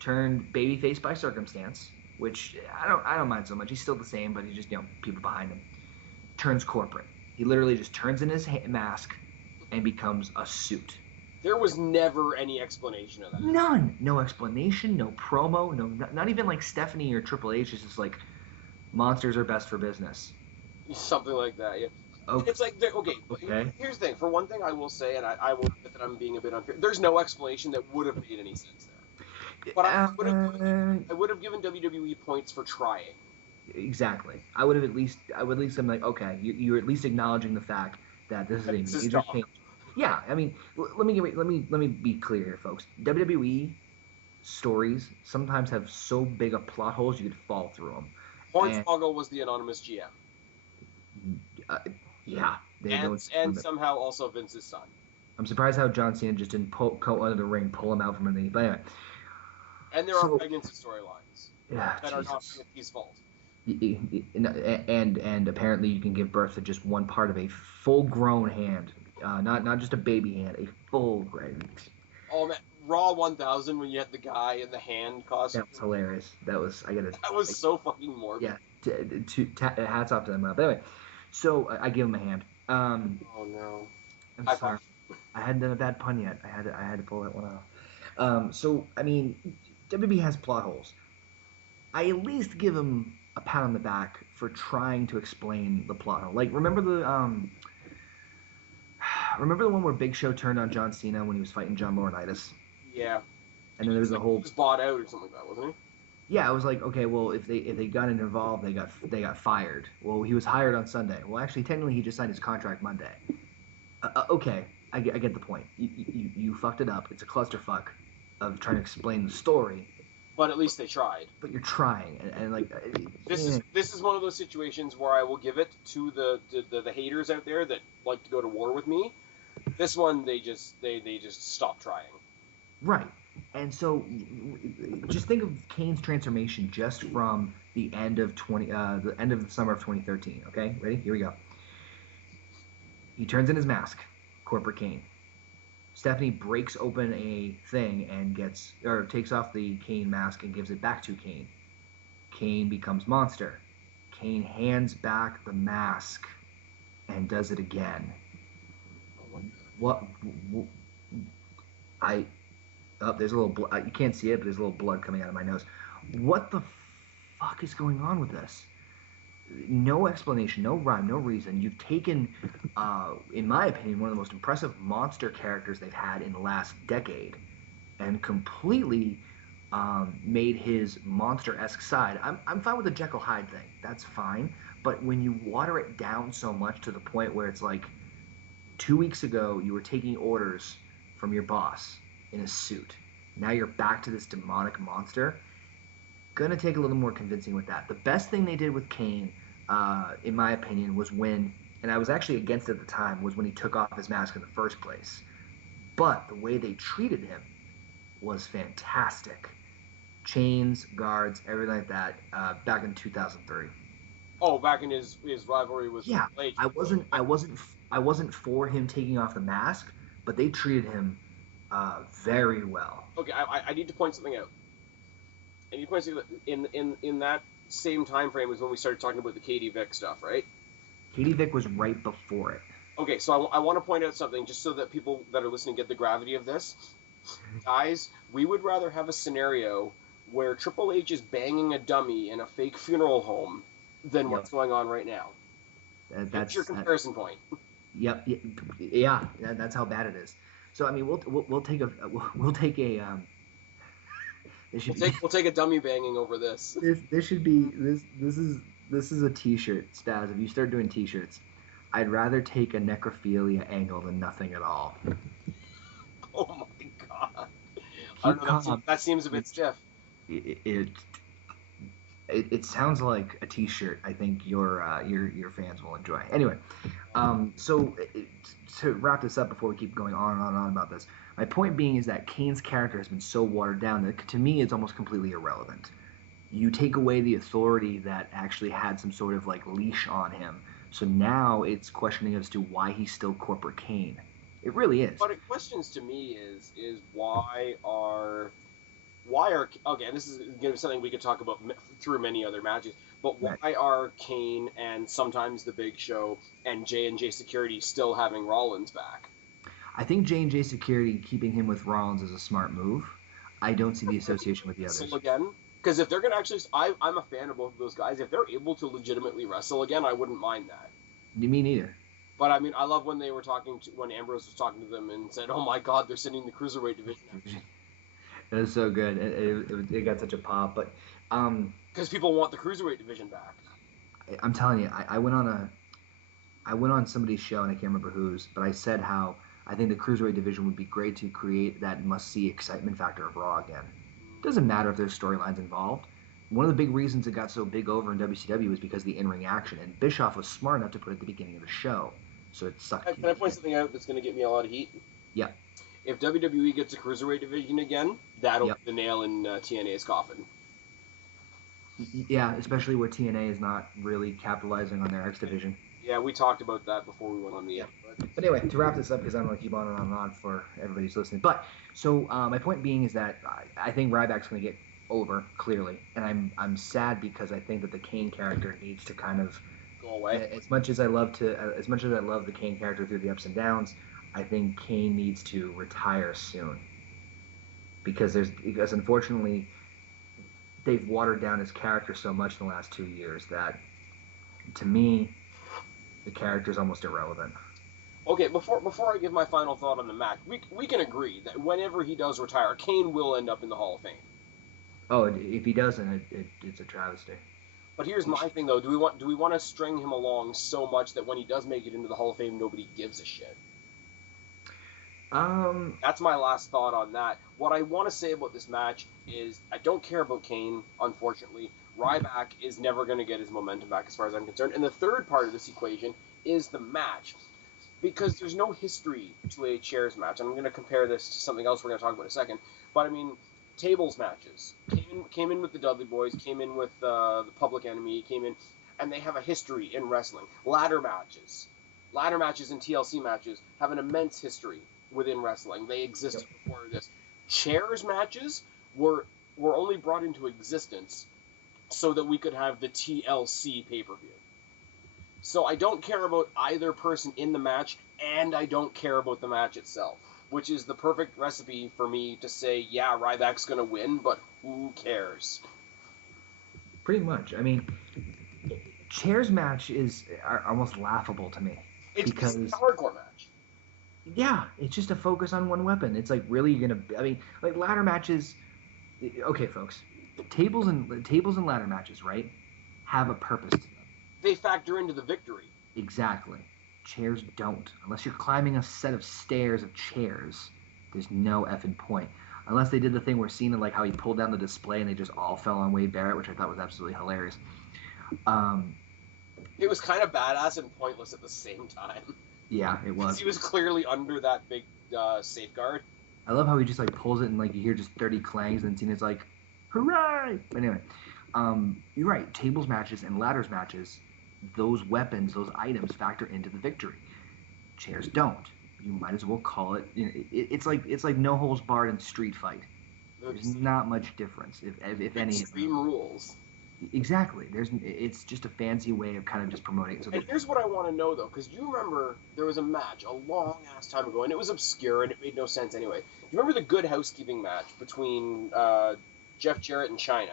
turned babyface by circumstance, which I don't mind so much. He's still the same, but he's just, people behind him. Turns corporate. He literally just turns in his mask and becomes a suit. There was never any explanation of that. None. No explanation, no promo, not even like Stephanie or Triple H. It's just like, monsters are best for business. Something like that, yeah. Okay. It's like, okay. Here's the thing. For one thing, I will say, and I will admit that I'm being a bit unfair, there's no explanation that would have made any sense there. But I would have given WWE points for trying. Exactly. I would at least been like, okay, you're at least acknowledging the fact that this is a major change. Yeah, I mean, let me be clear here, folks. WWE stories sometimes have so big of plot holes you could fall through them. Hornswoggle was the anonymous GM. Yeah, and somehow also Vince's son. I'm surprised how John Cena just didn't go under the ring, pull him out from underneath. But anyway. And there are pregnancy storylines that are not his fault. And apparently you can give birth to just one part of a full-grown hand, not just a baby hand, a full-grown. Oh man, Raw 1000 when you had the guy in the hand costume. That was hilarious. That was so fucking morbid. Yeah, hats off to them. But anyway, so I give him a hand. Oh no. I'm sorry. I hadn't done a bad pun yet. I had to pull that one off. So I mean, WWE has plot holes. I at least give him a pat on the back for trying to explain the plot hole. Like, remember the one where Big Show turned on John Cena when he was fighting John Laurinaitis? Yeah. And then there's a whole He was bought out or something like that, wasn't he? yeah. I was like, okay, well, if they got involved, they got fired. Well, he was hired on Sunday. Well, actually, technically, he just signed his contract Monday. Okay, I get the point. You fucked it up. It's a clusterfuck of trying to explain the story. But at least they tried. But you're trying, and like this is one of those situations where I will give it to the haters out there that like to go to war with me. This one they just stopped trying. Right. And so, just think of Kane's transformation just from the end of the end of the summer of 2013. Okay, ready? Here we go. He turns in his mask, Corporate Kane. Stephanie breaks open a thing and takes off the Kane mask and gives it back to Kane. Kane becomes Monster. Kane hands back the mask and does it again. What? There's a little blood. You can't see it, but there's a little blood coming out of my nose. What the fuck is going on with this? No explanation, no rhyme, no reason. You've taken, in my opinion, one of the most impressive monster characters they've had in the last decade and completely made his monster-esque side. I'm fine with the Jekyll Hyde thing. That's fine. But when you water it down so much to the point where it's like 2 weeks ago you were taking orders from your boss in a suit. Now you're back to this demonic monster. Gonna take a little more convincing with that. The best thing they did with Kane, in my opinion, was when, and I was actually against it at the time, was when he took off his mask in the first place. But the way they treated him was fantastic. Chains, guards, everything like that, back in 2003. Oh, back in his rivalry with Blade. I wasn't for him taking off the mask, but they treated him very well. Okay, I need to point something out. And you point to in that same time frame was when we started talking about the Katie Vick stuff, right? Katie Vick was right before it. Okay, so I want to point out something just so that people that are listening get the gravity of this. Guys, we would rather have a scenario where Triple H is banging a dummy in a fake funeral home than what's going on right now. That's your comparison point. Yep. Yeah. That's how bad it is. So I mean, we'll take a We'll take a dummy banging over this. This should be this is a T-shirt, Spaz. If you start doing T-shirts, I'd rather take a necrophilia angle than nothing at all. Oh my god! I don't know, that seems a bit stiff. It sounds like a T-shirt. I think your fans will enjoy. Anyway, so to wrap this up before we keep going on and on and on about this, my point being is that Kane's character has been so watered down that to me it's almost completely irrelevant. You take away the authority that actually had some sort of like leash on him, so now it's questioning as to why he's still Corporate Kane. It really is. But it questions to me is why are okay, and this is going to be something we could talk about through many other matches, but why are Kane and sometimes the Big Show and J&J Security still having Rollins back? I think J&J Security keeping him with Rollins is a smart move. I don't see the association with the others. Wrestle again? Because if they're going to actually... I'm a fan of both of those guys. If they're able to legitimately wrestle again, I wouldn't mind that. Me neither. But I mean, I love when they were when Ambrose was talking to them and said, "Oh my God, they're sending the Cruiserweight division." It was so good. It got such a pop, but because people want the Cruiserweight division back. I'm telling you, I went on somebody's show and I can't remember whose, but I said how I think the Cruiserweight division would be great to create that must-see excitement factor of Raw again. Doesn't matter if there's storylines involved. One of the big reasons it got so big over in WCW was because of the in-ring action, and Bischoff was smart enough to put it at the beginning of the show, so it sucked. Can I point something out that's going to get me a lot of heat? Yeah. If WWE gets a Cruiserweight division again, that'll be the nail in TNA's coffin. Yeah, especially where TNA is not really capitalizing on their X division. Yeah, we talked about that before we went on the air. But anyway, to wrap this up, because I don't want to keep on and on and on for everybody who's listening. But, so my point being is that I think Ryback's going to get over, clearly. And I'm sad because I think that the Kane character needs to kind of go away. As much as I love the Kane character through the ups and downs, I think Kane needs to retire soon. Because unfortunately, they've watered down his character so much in the last 2 years that, to me, the character's almost irrelevant. Okay, before I give my final thought on the match, we can agree that whenever he does retire, Kane will end up in the Hall of Fame. Oh, if he doesn't, it's a travesty. But here's my thing though: do we want to string him along so much that when he does make it into the Hall of Fame, nobody gives a shit? Um, That's my last thought on that. What I want to say about this match is I don't care about Kane, unfortunately. Ryback is never going to get his momentum back as far as I'm concerned. And the third part of this equation is the match. Because there's no history to a chairs match. And I'm going to compare this to something else we're going to talk about in a second. But I mean, tables matches. Came in with the Dudley Boys, came in with the Public Enemy, came in, and they have a history in wrestling. Ladder matches. Ladder matches and TLC matches have an immense history within wrestling. They existed before this. Chairs matches were only brought into existence so that we could have the TLC pay-per-view. So I don't care about either person in the match, and I don't care about the match itself, which is the perfect recipe for me to say, yeah, Ryback's going to win, but who cares? Pretty much. I mean, chairs match are almost laughable to me. It's because a hardcore match. Yeah, it's just a focus on one weapon. It's like really gonna. I mean, like ladder matches. Okay, folks, tables and ladder matches, right, have a purpose to them. They factor into the victory. Exactly. Chairs don't. Unless you're climbing a set of stairs of chairs, there's no effing point. Unless they did the thing where Cena, like how he pulled down the display and they just all fell on Wade Barrett, which I thought was absolutely hilarious. It was kind of badass and pointless at the same time. Yeah, it was. He was clearly under that big safeguard. I love how he just like pulls it and like you hear just 30 clangs and Cena's like, hooray! But anyway, you're right. Tables matches and ladders matches, those weapons, those items factor into the victory. Chairs don't. You might as well call it. You know, it's like no holds barred in street fight. There's not much difference, if any. Extreme rules. Exactly. It's just a fancy way of kind of just promoting it. So and here's what I want to know though, because you remember there was a match a long ass time ago, and it was obscure and it made no sense anyway. You remember the Good Housekeeping match between Jeff Jarrett and China,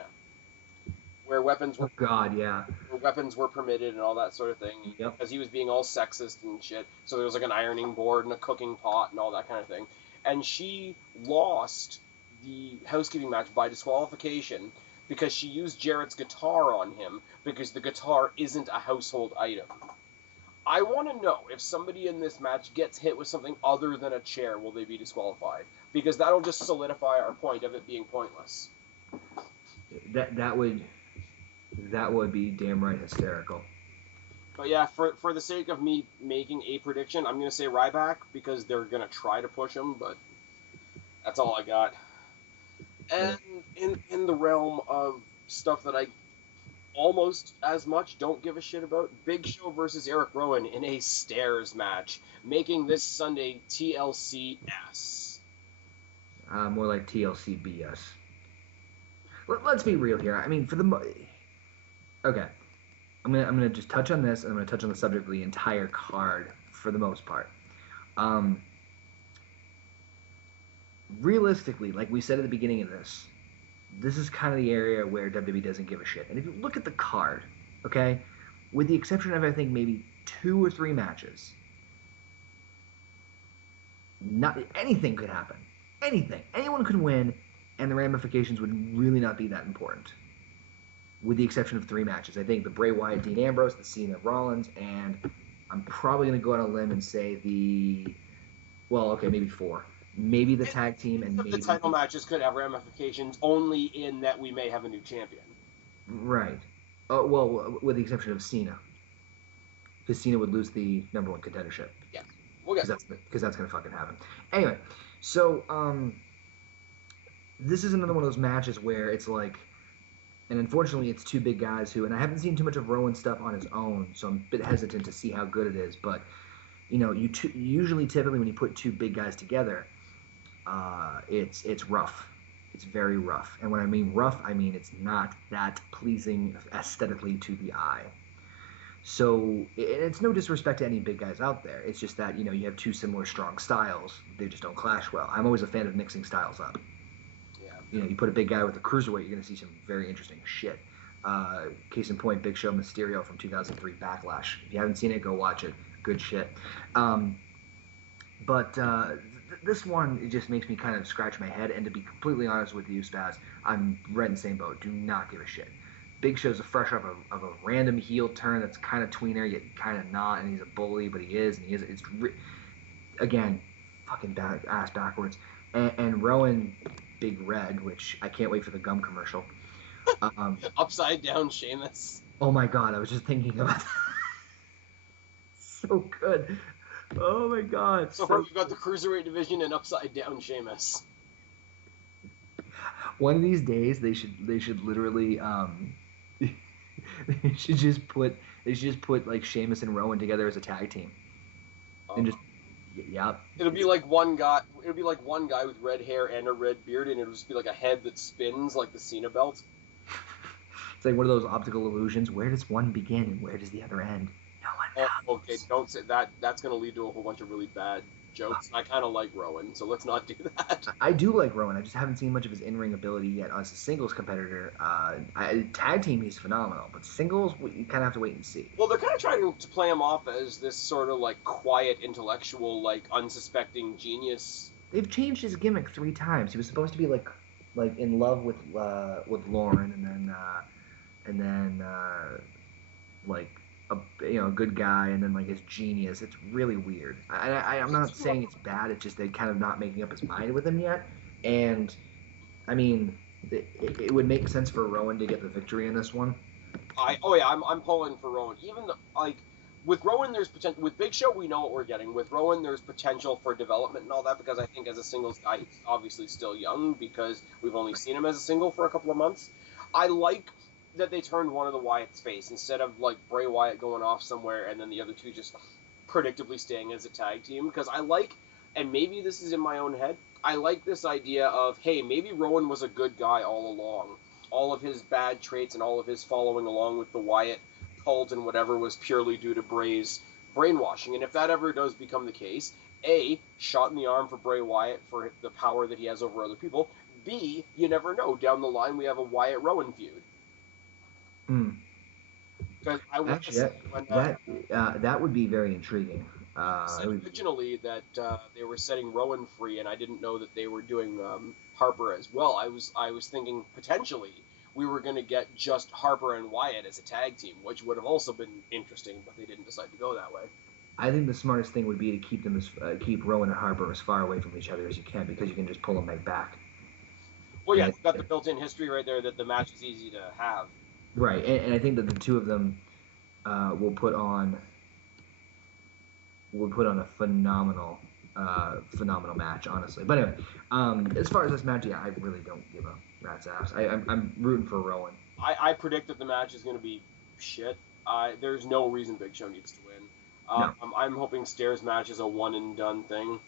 where weapons were where weapons were permitted and all that sort of thing, because he was being all sexist and shit. So there was like an ironing board and a cooking pot and all that kind of thing, and she lost the housekeeping match by disqualification because she used Jarrett's guitar on him because the guitar isn't a household item. I want to know if somebody in this match gets hit with something other than a chair, will they be disqualified? Because that'll just solidify our point of it being pointless. That would be damn right hysterical. But yeah, for the sake of me making a prediction, I'm going to say Ryback because they're going to try to push him, but that's all I got. And in the realm of stuff that I almost as much don't give a shit about, Big Show versus Eric Rowan in a stairs match, making this Sunday TLC-S. More like TLC BS. Let's be real here. I mean, okay, I'm gonna just touch on this, and I'm gonna touch on the subject of the entire card for the most part. Realistically, like we said at the beginning of this is kind of the area where WWE doesn't give a shit. And if you look at the card, okay, with the exception of I think maybe 2 or 3 matches, not anything could happen. Anything, anyone could win, and the ramifications would really not be that important. With the exception of 3 matches, I think the Bray Wyatt, Dean Ambrose, the Cena Rollins, and I'm probably going to go on a limb and say maybe 4. Maybe the tag team and maybe the title matches could have ramifications only in that we may have a new champion. Right. Well, with the exception of Cena, because Cena would lose the number 1 contendership. Yeah, we'll get because that's gonna fucking happen. Anyway, so this is another one of those matches where it's like, and unfortunately it's 2 big guys who, and I haven't seen too much of Rowan stuff on his own, so I'm a bit hesitant to see how good it is. But you know, typically when you put 2 big guys together, it's rough. It's very rough. And when I mean rough, I mean it's not that pleasing aesthetically to the eye. So it's no disrespect to any big guys out there. It's just that, you know, you have 2 similar strong styles. They just don't clash well. I'm always a fan of mixing styles up. Yeah. You know, you put a big guy with a cruiserweight, you're going to see some very interesting shit. Case in point, Big Show Mysterio from 2003 Backlash. If you haven't seen it, go watch it. Good shit. But this one, it just makes me kind of scratch my head. And to be completely honest with you, Spaz, I'm right in the same boat. Do not give a shit. Big Show's a fresh off of a random heel turn that's kind of tweener, yet kind of not, and he's a bully, but he is, and he is. Again, fucking ass backwards. And Rowan, Big Red, which I can't wait for the gum commercial. Upside down Sheamus. Oh my god, I was just thinking about that. So good. Oh my god. So far, we've got the Cruiserweight division and upside down Sheamus. One of these days, they should literally they should just put like Sheamus and Rowan together as a tag team, and just yep. It'll be like one guy. It'll be like one guy with red hair and a red beard, and it'll just be like a head that spins like the Cena belt. It's like one of those optical illusions. Where does one begin and where does the other end? No one knows. Okay, don't say that. That's going to lead to a whole bunch of really bad jokes. I kind of like Rowan, so let's not do that. I do like Rowan. I just haven't seen much of his in-ring ability yet as a singles competitor. Tag team, he's phenomenal, but singles, you kind of have to wait and see. Well, they're kind of trying to play him off as this sort of like quiet, intellectual, like unsuspecting genius. They've changed his gimmick 3 times. He was supposed to be like in love with Lauren, and then like a good guy, and then like his genius. It's really weird. I'm not saying it's bad. It's just they're kind of not making up his mind with him yet. And I mean, it would make sense for Rowan to get the victory in this one. I'm pulling for Rowan. Even like with Rowan, there's potential. With Big Show, we know what we're getting. With Rowan, there's potential for development and all that, because I think as a singles guy, he's obviously still young because we've only seen him as a single for a couple of months. I like that they turned one of the Wyatt's face instead of like Bray Wyatt going off somewhere and then the other two just predictably staying as a tag team, because I like, and maybe this is in my own head, I like this idea of, hey, maybe Rowan was a good guy all along. All of his bad traits and all of his following along with the Wyatt cult and whatever was purely due to Bray's brainwashing. And if that ever does become the case, A, shot in the arm for Bray Wyatt for the power that he has over other people. B, you never know, down the line we have a Wyatt-Rowan feud. Because I actually that would be very intriguing. Originally that they were setting Rowan free, and I didn't know that they were doing Harper as well. I was thinking potentially we were going to get just Harper and Wyatt as a tag team, which would have also been interesting, but they didn't decide to go that way. I think the smartest thing would be to keep Rowan and Harper as far away from each other as you can, because you can just pull them right back. Well, yeah, you've got the built-in history right there that the match is easy to have. Right, and I think that the two of them will put on a phenomenal match, honestly. But anyway, as far as this match, yeah, I really don't give a rat's ass. I'm rooting for Rowan. I predict that the match is going to be shit. There's no reason Big Show needs to win. No. I'm hoping Stairs match is a one and done thing.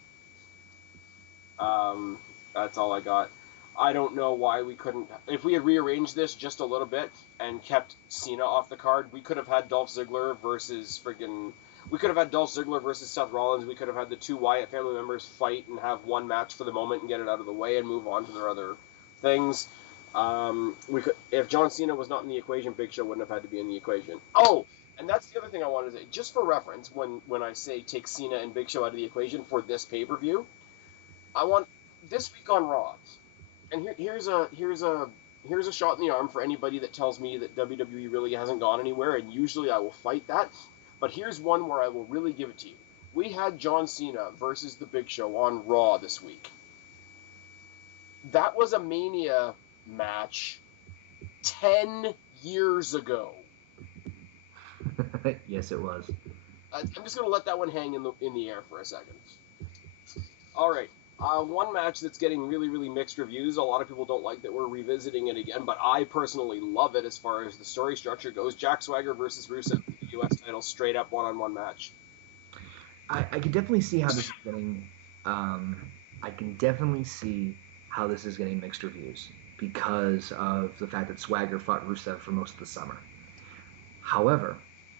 That's all I got. I don't know why we couldn't. If we had rearranged this just a little bit and kept Cena off the card, we could have had Dolph Ziggler versus Seth Rollins. We could have had the two Wyatt family members fight and have one match for the moment and get it out of the way and move on to their other things. If John Cena was not in the equation, Big Show wouldn't have had to be in the equation. Oh, and that's the other thing I wanted to say. Just for reference, when I say take Cena and Big Show out of the equation for this pay-per-view, I want this week on Raw. And here's a shot in the arm for anybody that tells me that WWE really hasn't gone anywhere, and usually I will fight that. But here's one where I will really give it to you. We had John Cena versus The Big Show on Raw this week. That was a Mania match 10 years ago. Yes, it was. I'm just going to let that one hang in the air for a second. All right. One match that's getting really, really mixed reviews. A lot of people don't like that we're revisiting it again, but I personally love it as far as the story structure goes. Jack Swagger versus Rusev for the U.S. title, straight up one-on-one match. I can definitely see how this is getting. I can definitely see how this is getting mixed reviews because of the fact that Swagger fought Rusev for most of the summer. However,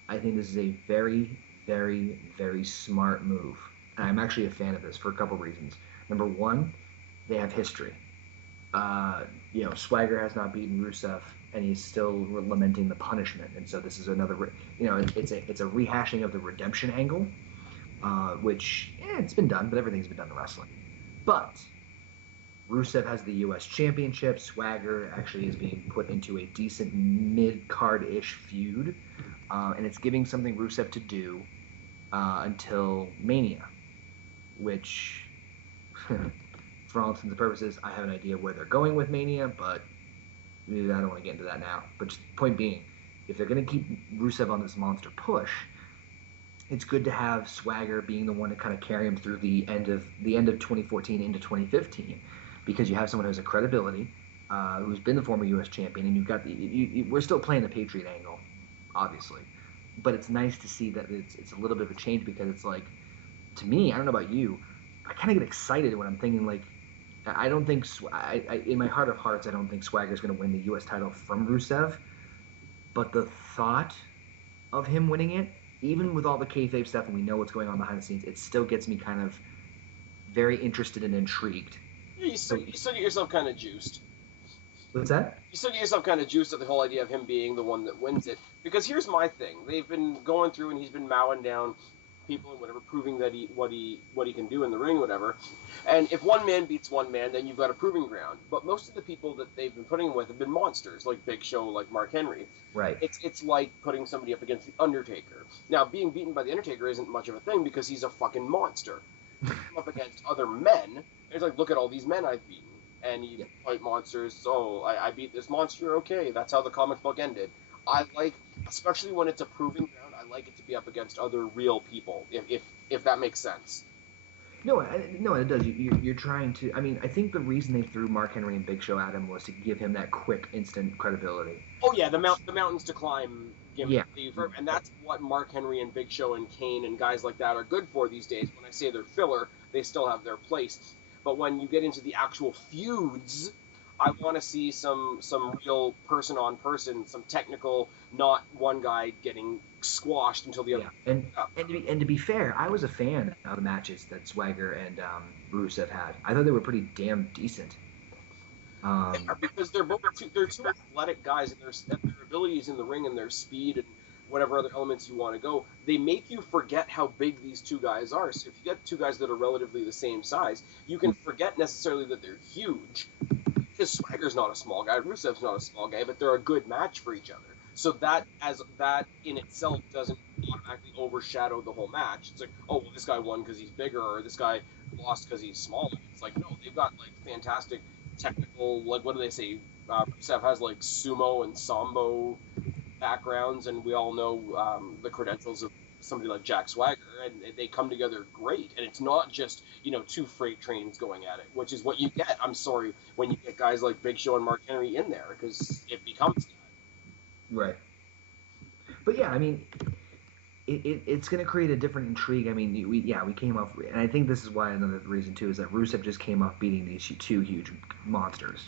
I think this is a very, very, very smart move, and I'm actually a fan of this for a couple reasons. Number one, they have history. Swagger has not beaten Rusev, and he's still lamenting the punishment. And so this is another, it's a rehashing of the redemption angle, which it's been done, but everything's been done in wrestling. But Rusev has the U.S. Championship. Swagger actually is being put into a decent mid-card-ish feud, and it's giving something Rusev to do until Mania, which, for all intents and purposes, I have an idea where they're going with Mania, but I don't want to get into that now. But just point being, if they're going to keep Rusev on this monster push, it's good to have Swagger being the one to kind of carry him through the end of 2014 into 2015, because you have someone who has a credibility, who's been the former U.S. champion, and you've got we're still playing the Patriot angle, obviously, but it's nice to see that it's a little bit of a change, because it's like, to me, I don't know about you, I kind of get excited when I'm thinking, like, I don't think in my heart of hearts, I don't think Swagger's going to win the U.S. title from Rusev, but the thought of him winning it, even with all the kayfabe stuff and we know what's going on behind the scenes, it still gets me kind of very interested and intrigued. Yeah, you still get yourself kind of juiced. What's that? You still get yourself kind of juiced at the whole idea of him being the one that wins it. Because here's my thing: they've been going through and he's been mowing down people and whatever, proving that what he can do in the ring, whatever. And if one man beats one man, then you've got a proving ground. But most of the people that they've been putting him with have been monsters, like Big Show, like Mark Henry. Right. It's like putting somebody up against the Undertaker. Now, being beaten by the Undertaker isn't much of a thing because he's a fucking monster. Up against other men, it's like, look at all these men I've beaten. And you fight monsters. So I beat this monster. Okay, that's how the comic book ended. I like, especially when it's a proving ground, I like it to be up against other real people, if that makes sense. No, it does. You're trying to. I mean, I think the reason they threw Mark Henry and Big Show at him was to give him that quick, instant credibility. Oh yeah, the mountains to climb. Yeah. And that's what Mark Henry and Big Show and Kane and guys like that are good for these days. When I say they're filler, they still have their place. But when you get into the actual feuds, I want to see some real person on person, some technical, not one guy getting squashed until the other. And to be fair, I was a fan of the matches that Swagger and Rusev had. I thought they were pretty damn decent. Because they're two athletic guys, and their abilities in the ring and their speed and whatever other elements you want to go, they make you forget how big these two guys are. So if you get two guys that are relatively the same size, you can forget necessarily that they're huge. Because Swagger's not a small guy, Rusev's not a small guy, but they're a good match for each other. So that in itself doesn't automatically overshadow the whole match. It's like, oh, well, this guy won because he's bigger, or this guy lost because he's smaller. It's like, no, they've got like fantastic technical, like, what do they say? Rusev has like sumo and sambo backgrounds, and we all know the credentials of somebody like Jack Swagger, and they come together great. And it's not just, two freight trains going at it, which is what you get, I'm sorry, when you get guys like Big Show and Mark Henry in there, because it becomes that. Right. But yeah, I mean, it's going to create a different intrigue. I mean, we came off, and I think this is why another reason too is that Rusev just came off beating these two huge monsters,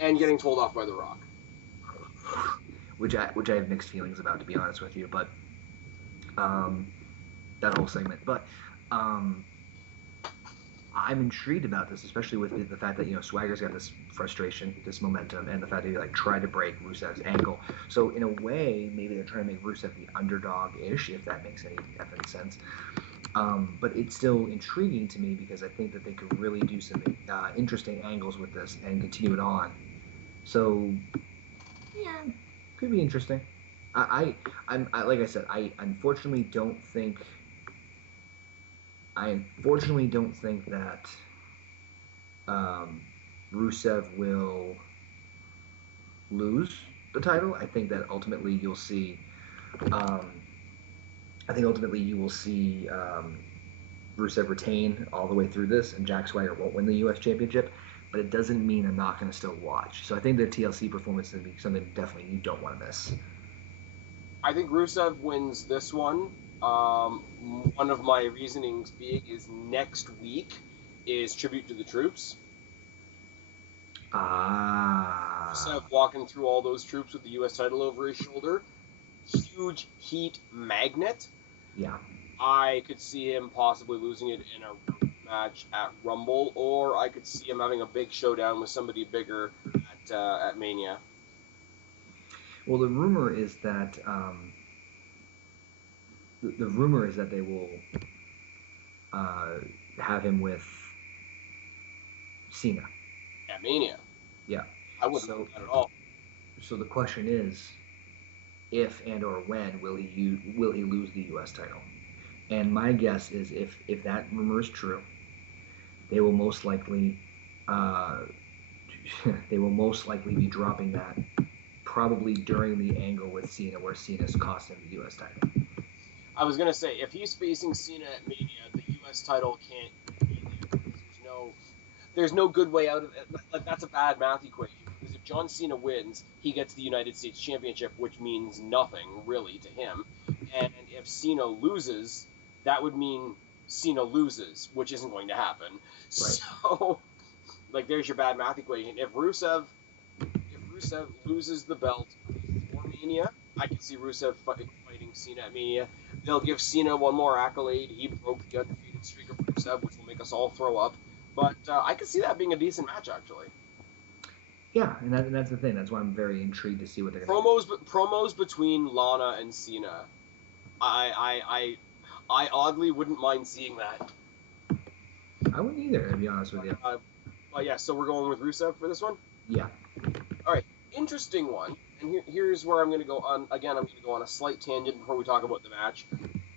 and getting told off by The Rock, which I have mixed feelings about, to be honest with you. But that whole segment, but I'm intrigued about this, especially with the fact that Swagger's got this frustration, this momentum, and the fact that he tried to break Rusev's ankle. So in a way, maybe they're trying to make Rusev the underdog-ish, if that makes any effing sense. But it's still intriguing to me because I think that they could really do some interesting angles with this and continue it on. So yeah, could be interesting. I'm like I said, I unfortunately don't think that Rusev will lose the title. I think that ultimately you'll see. You will see Rusev retain all the way through this, and Jack Swagger won't win the U.S. Championship. But it doesn't mean I'm not going to still watch. So I think the TLC performance is going to be something definitely you don't want to miss. I think Rusev wins this one. One of my reasonings being is next week is Tribute to the Troops. Rusev walking through all those troops with the U.S. title over his shoulder. Huge heat magnet. Yeah. I could see him possibly losing it in a match at Rumble, or I could see him having a big showdown with somebody bigger at Mania. Well, the rumor is that they will have him with Cena. At Mania. Yeah. I wouldn't mind that at all. So the question is, if and or when will he lose the U.S. title? And my guess is if that rumor is true, they will most likely be dropping that probably during the angle with Cena where Cena's costing the U.S. title. I was gonna say, if he's facing Cena at Mania, the U.S. title can't be there because there's no good way out of it. Like, that's a bad math equation. Because if John Cena wins, he gets the United States Championship, which means nothing really to him. And if Cena loses, that would mean Cena loses, which isn't going to happen. Right. So, like, there's your bad math equation. If Rusev loses the belt before Mania, I can see Rusev fighting Cena at Mania. They'll give Cena one more accolade. He broke the undefeated streak of Rusev, which will make us all throw up. But I could see that being a decent match, actually. Yeah, and that's the thing. That's why I'm very intrigued to see what they're going to do. Promos between Lana and Cena. I oddly wouldn't mind seeing that. I wouldn't either, to be honest with you. But yeah, so we're going with Rusev for this one? Yeah. All right, interesting one. And here's where I'm going to go on. Again, I'm going to go on a slight tangent before we talk about the match.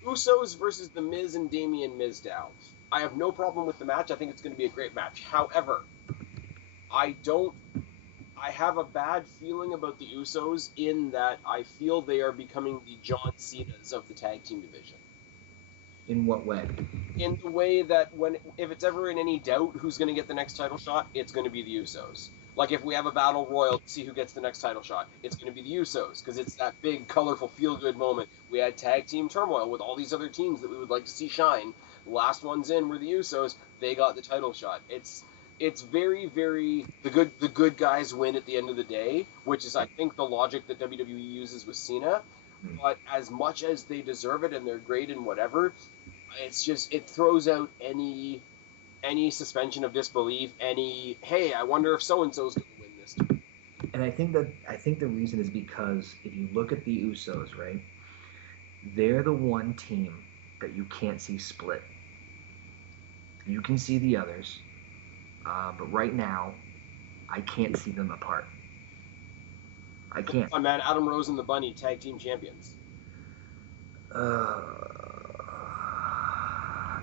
Usos versus The Miz and Damien Mizdow. I have no problem with the match. I think it's going to be a great match. However, I have a bad feeling about the Usos in that I feel they are becoming the John Cenas of the tag team division. In what way? In the way that if it's ever in any doubt who's going to get the next title shot, it's going to be the Usos. Like if we have a battle royal to see who gets the next title shot, it's going to be the Usos because it's that big, colorful, feel-good moment. We had tag team turmoil with all these other teams that we would like to see shine. The last ones in were the Usos. They got the title shot. It's very, very the good guys win at the end of the day, which is I think the logic that WWE uses with Cena. But as much as they deserve it and they're great and whatever, it's just it throws out any suspension of disbelief. Hey, I wonder if so and so is going to win this time. And I think the reason is because if you look at the Usos, right, they're the one team that you can't see split. You can see the others. But right now, I can't see them apart. I can't. Oh, man, Adam Rose and the Bunny, tag team champions. Why?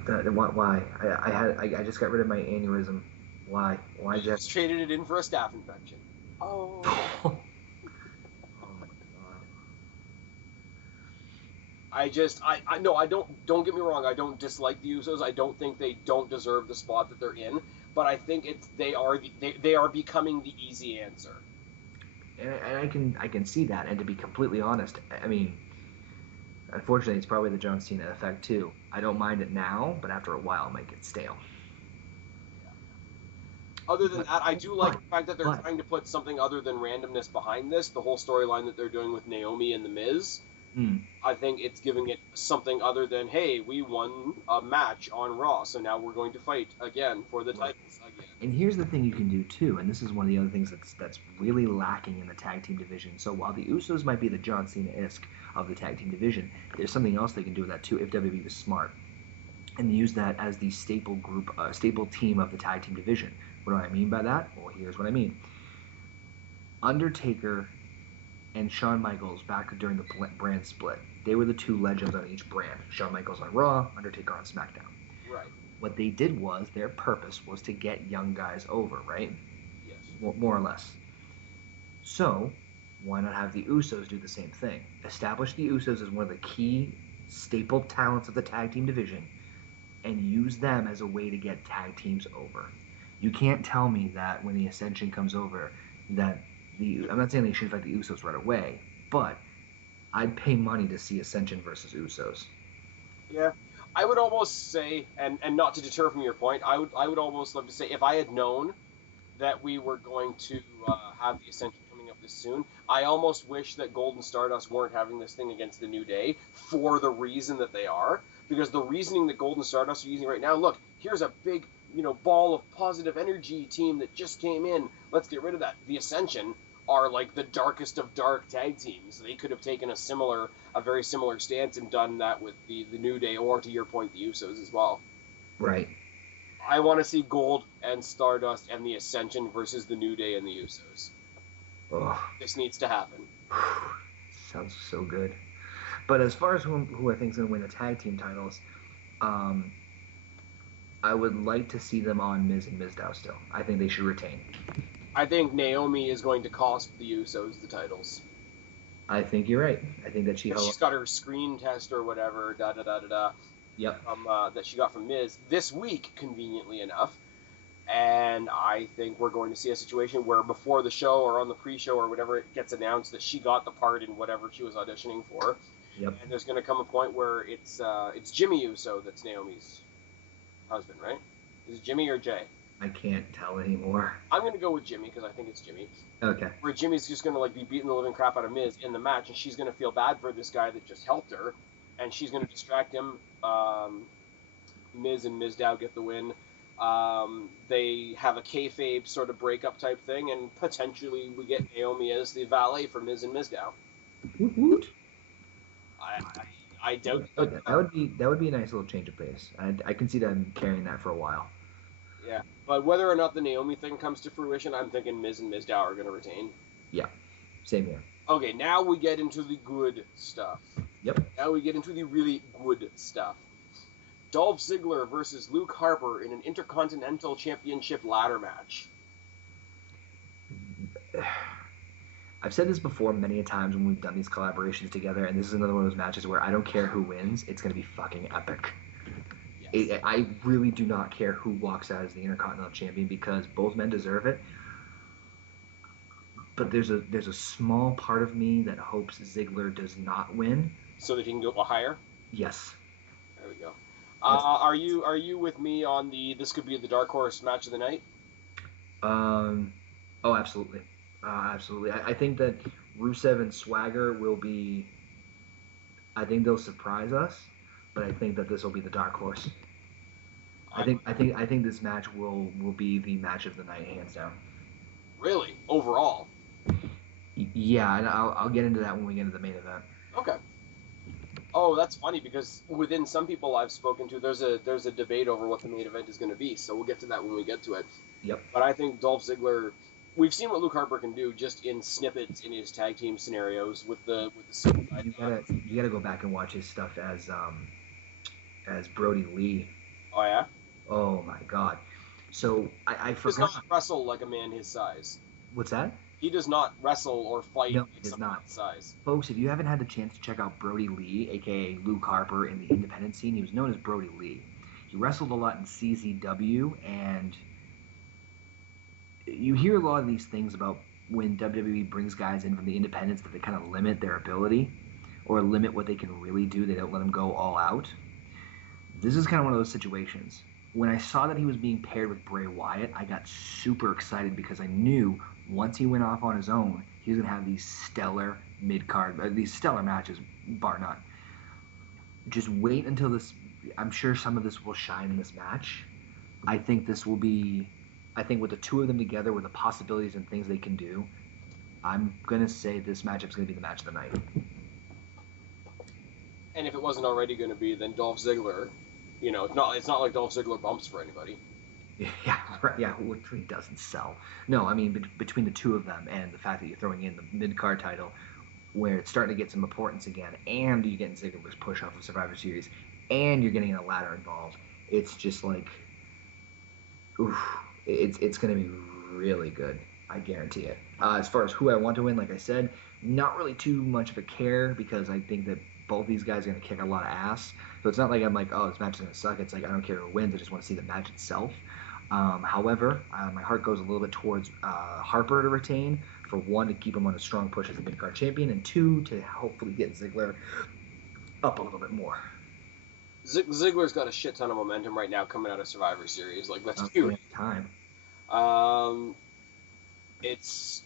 I just got rid of my aneurysm. Why? Why just? Just traded it in for a staph infection. Oh. Oh my God. Don't get me wrong. I don't dislike the Usos. I don't think they don't deserve the spot that they're in. But I think they are becoming the easy answer. And I can see that. And to be completely honest, I mean, unfortunately, it's probably the John Cena effect too. I don't mind it now, but after a while, it might get stale. Yeah. Other than that, I do like the fact that they're trying to put something other than randomness behind this. The whole storyline that they're doing with Naomi and The Miz. I think it's giving it something other than, hey, we won a match on Raw, so now we're going to fight again for the titles again. And here's the thing you can do too, and this is one of the other things that's really lacking in the tag team division. So while the Usos might be the John Cena-esque of the tag team division, there's something else they can do with that too if WWE was smart, and use that as the staple group, staple team of the tag team division. What do I mean by that? Well, here's what I mean. Undertaker and Shawn Michaels back during the brand split. They were the two legends on each brand. Shawn Michaels on Raw, Undertaker on SmackDown. Right. What they did was, their purpose was to get young guys over, right? Yes. More or less. So, why not have the Usos do the same thing? Establish the Usos as one of the key staple talents of the tag team division and use them as a way to get tag teams over. You can't tell me that when the Ascension comes over that I'm not saying they should fight the Usos right away, but I'd pay money to see Ascension versus Usos. Yeah, I would almost say, and not to deter from your point, I would almost love to say if I had known that we were going to have the Ascension coming up this soon, I almost wish that Golden Stardust weren't having this thing against the New Day for the reason that they are, because the reasoning that Golden Stardust are using right now, look, here's a big ball of positive energy team that just came in. Let's get rid of that. The Ascension are like the darkest of dark tag teams. They could have taken a very similar stance and done that with the New Day, or to your point, the Usos as well. Right. I want to see Gold and Stardust and the Ascension versus the New Day and the Usos. Oh, This needs to happen. sounds so good. But as far as who I think is going to win the tag team titles, I would like to see them on Miz and Mizdow still. I think they should retain. I think Naomi is going to cost the Usos the titles. I think you're right. I think that she's got her screen test or whatever, Yep. That she got from Miz this week, conveniently enough. And I think we're going to see a situation where before the show or on the pre-show or whatever, it gets announced that she got the part in whatever she was auditioning for. Yep. And there's going to come a point where it's Jimmy Uso that's Naomi's husband, right? Is it Jimmy or Jay? I can't tell anymore. I'm going to go with Jimmy because I think it's Jimmy. Okay. Where Jimmy's just going to be beating the living crap out of Miz in the match, and she's going to feel bad for this guy that just helped her, and she's going to distract him. Miz and Mizdow get the win. They have a kayfabe sort of breakup type thing, and potentially we get Naomi as the valet for Miz and Mizdow. Woot woot. I doubt that would be a nice little change of pace. I can see them carrying that for a while. Yeah, but whether or not the Naomi thing comes to fruition, I'm thinking Miz and Mizdow are going to retain. Yeah, same here. Okay, now we get into the good stuff. Yep. Now we get into the really good stuff. Dolph Ziggler versus Luke Harper in an Intercontinental Championship ladder match. I've said this before many a times when we've done these collaborations together, and this is another one of those matches where I don't care who wins, it's going to be fucking epic. Yes. I really do not care who walks out as the Intercontinental Champion because both men deserve it. But there's a small part of me that hopes Ziggler does not win. So that he can go higher? Yes. There we go. Are you with me on this could be the dark horse match of the night? Oh, absolutely. Absolutely. I think that Rusev and Swagger will be. I think they'll surprise us, but I think that this will be the dark horse. I think this match will be the match of the night, hands down. Really? Overall? Yeah, and I'll get into that when we get into the main event. Okay. Oh, that's funny because within some people I've spoken to, there's a debate over what the main event is going to be. So we'll get to that when we get to it. Yep. But I think Dolph Ziggler. We've seen what Luke Harper can do just in snippets in his tag team scenarios with the suicide. You gotta go back and watch his stuff as Brody Lee. Oh yeah. Oh my God. So I forgot. He does not wrestle like a man his size. What's that? He does not wrestle or fight no, like someone his size. Folks, if you haven't had the chance to check out Brody Lee, aka Luke Harper, in the independent scene, he was known as Brody Lee. He wrestled a lot in CZW, and you hear a lot of these things about when WWE brings guys in from the independents that they kind of limit their ability or limit what they can really do. They don't let them go all out. This is kind of one of those situations. When I saw that he was being paired with Bray Wyatt, I got super excited because I knew once he went off on his own, he was going to have these stellar mid-card, these stellar matches, bar none. Just wait until this. I'm sure some of this will shine in this match. I think this will be. I think with the two of them together, with the possibilities and things they can do, I'm going to say this matchup is going to be the match of the night. And if it wasn't already going to be, then Dolph Ziggler, it's not like Dolph Ziggler bumps for anybody. Yeah, right, yeah, he doesn't sell. No, I mean, between the two of them and the fact that you're throwing in the mid-card title, where it's starting to get some importance again, and you're getting Ziggler's push off of Survivor Series, and you're getting a ladder involved, it's just like, oof. It's going to be really good. I guarantee it. As far as who I want to win, like I said, not really too much of a care because I think that both these guys are going to kick a lot of ass. So it's not like I'm like, oh, this match is going to suck. It's like I don't care who wins. I just want to see the match itself. However, my heart goes a little bit towards Harper to retain. For one, to keep him on a strong push as the mid-card champion, and two, to hopefully get Ziggler up a little bit more. Ziggler's got a shit ton of momentum right now coming out of Survivor Series. Like, let's be real. Time. It's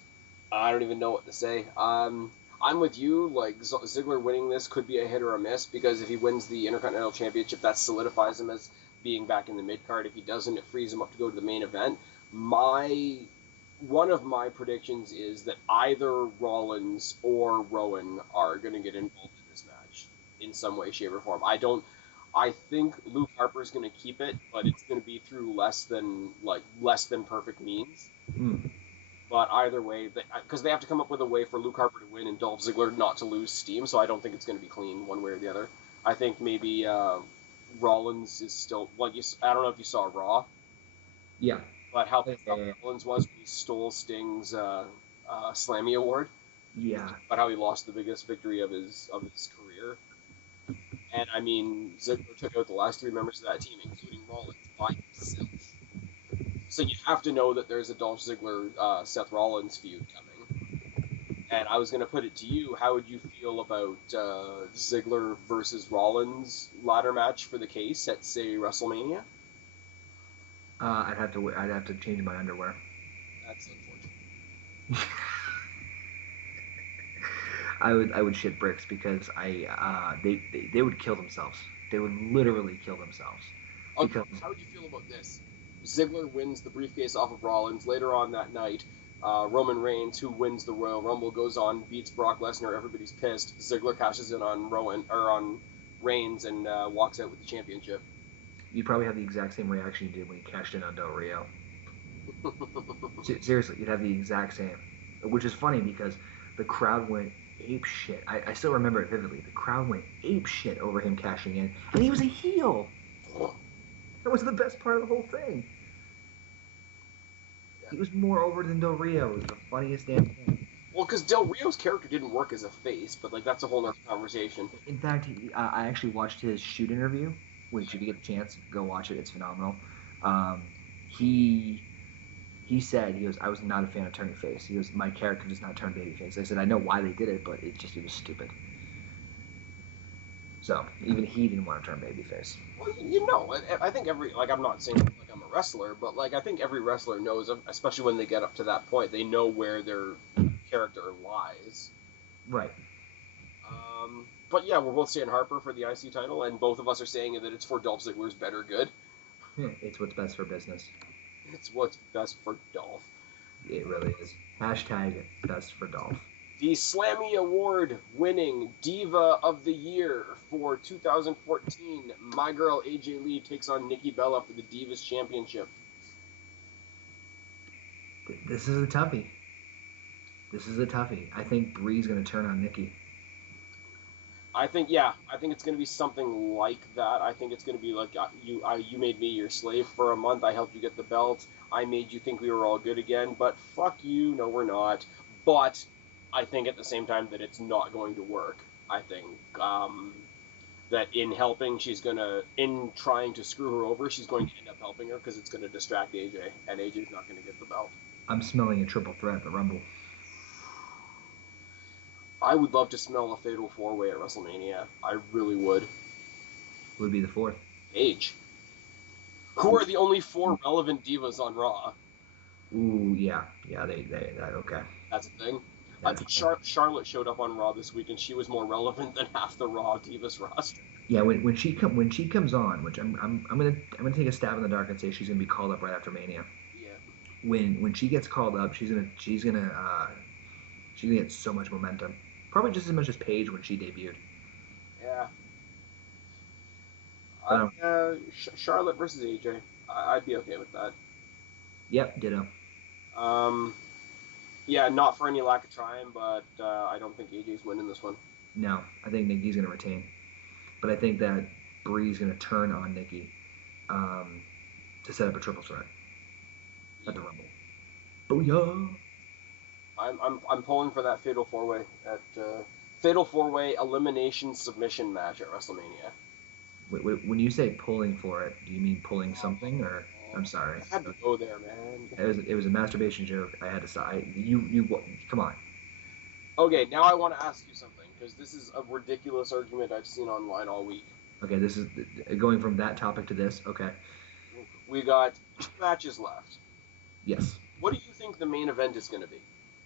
I don't even know what to say. I'm with you. Like Ziggler winning this could be a hit or a miss because if he wins the Intercontinental Championship, that solidifies him as being back in the mid card. If he doesn't, it frees him up to go to the main event. One of my predictions is that either Rollins or Rowan are going to get involved in this match in some way, shape, or form. I think Luke Harper's going to keep it, but it's going to be through less than perfect means. Mm. But either way, because they have to come up with a way for Luke Harper to win and Dolph Ziggler not to lose steam, so I don't think it's going to be clean one way or the other. I think maybe Rollins is still I don't know if you saw Raw, Yeah. but how Rollins was when he stole Sting's Slammy Award. Yeah. But how he lost the biggest victory of his career. And I mean, Ziggler took out the last 3 members of that team, including Rollins, by himself. So you have to know that there's a Dolph Ziggler Seth Rollins feud coming. And I was going to put it to you, how would you feel about Ziggler versus Rollins ladder match for the case at, say, WrestleMania? I'd have to change my underwear. That's unfortunate. I would shit bricks because they would kill themselves. They would literally kill themselves. Okay, how would you feel about this? Ziggler wins the briefcase off of Rollins. Later on that night, Roman Reigns, who wins the Royal Rumble, goes on, beats Brock Lesnar. Everybody's pissed. Ziggler cashes in on Reigns and walks out with the championship. You'd probably have the exact same reaction you did when he cashed in on Del Rio. Seriously, you'd have the exact same. Which is funny because the crowd went ape shit. I still remember it vividly. The crowd went ape shit over him cashing in, and he was a heel. That was the best part of the whole thing. He was more over than Del Rio. It was the funniest damn thing. Well, because Del Rio's character didn't work as a face, but that's a whole other conversation. In fact, I actually watched his shoot interview, which if you get the chance, go watch it. It's phenomenal. He said, he goes, I was not a fan of turning face. He goes, my character does not turn babyface. I said, I know why they did it, but it was stupid. So even he didn't want to turn babyface. Well, I think I'm not saying I'm a wrestler, but I think every wrestler knows, especially when they get up to that point, they know where their character lies. Right. But yeah, we're both saying Harper for the IC title, and both of us are saying that it's for Dolph Ziggler's better good. It's what's best for business. It's what's best for Dolph. It really is. Hashtag best for Dolph. The Slammy Award winning Diva of the Year for 2014, my girl AJ Lee takes on Nikki Bella for the Divas Championship. This is a toughie. I think Brie's going to turn on Nikki. I think it's going to be something like that. I think it's going to be like you made me your slave for a month. I helped you get the belt. I made you think we were all good again, but fuck you. No, we're not. But I think at the same time that it's not going to work. I think that in trying to screw her over, she's going to end up helping her because it's going to distract AJ, and AJ's not going to get the belt. I'm smelling a triple threat at the Rumble. I would love to smell a fatal 4-way at WrestleMania. I really would. Who would be the fourth? Paige. Who are the only 4 relevant divas on Raw? Ooh, yeah, they okay. That's a thing. I think Charlotte showed up on Raw this week, and she was more relevant than half the Raw Divas roster. Yeah, when she comes on, which I'm gonna take a stab in the dark and say she's gonna be called up right after Mania. Yeah. When she gets called up, she's gonna get so much momentum. Probably just as much as Paige when she debuted. Yeah. Charlotte versus AJ. I'd be okay with that. Yep, ditto. Yeah, not for any lack of trying, but I don't think AJ's winning this one. No, I think Nikki's going to retain. But I think that Brie's going to turn on Nikki to set up a triple threat at the Rumble. Booyah! I'm pulling for that Fatal 4-Way at Fatal 4-Way elimination submission match at WrestleMania. When you say pulling for it, do you mean pulling something, or I'm sorry? I had to go there, man. It was a masturbation joke. I had to stop. You come on. Okay, now I want to ask you something because this is a ridiculous argument I've seen online all week. Okay, this is going from that topic to this. Okay. We got 2 matches left. Yes. What do you think the main event is going to be?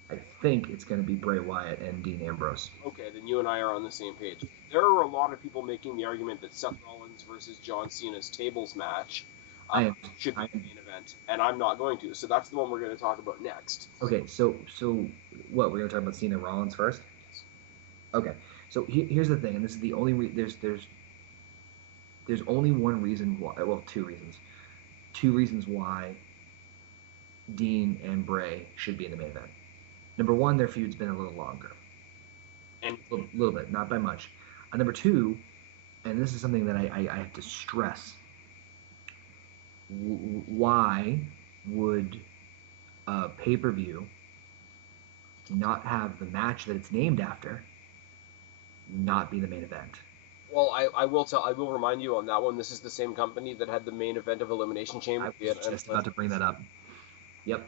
I think it's going to be Bray Wyatt and Dean Ambrose. Okay, then you and I are on the same page. There are a lot of people making the argument that Seth Rollins versus John Cena's tables match should be the main event, and I'm not going to. So that's the one we're going to talk about next. Okay, so what, we're going to talk about Cena Rollins first? Yes. Okay, so here's the thing, and this is the only There's only one reason why. Well, two reasons. Two reasons why Dean and Bray should be in the main event. Number one, their feud's been a little longer. And A little bit, not by much. Number two, and this is something that I have to stress. Why would a pay-per-view not have the match that it's named after not be the main event? well, I will remind you on that one. This is the same company that had the main event of Elimination Chamber. I was just about to bring that up. Yep.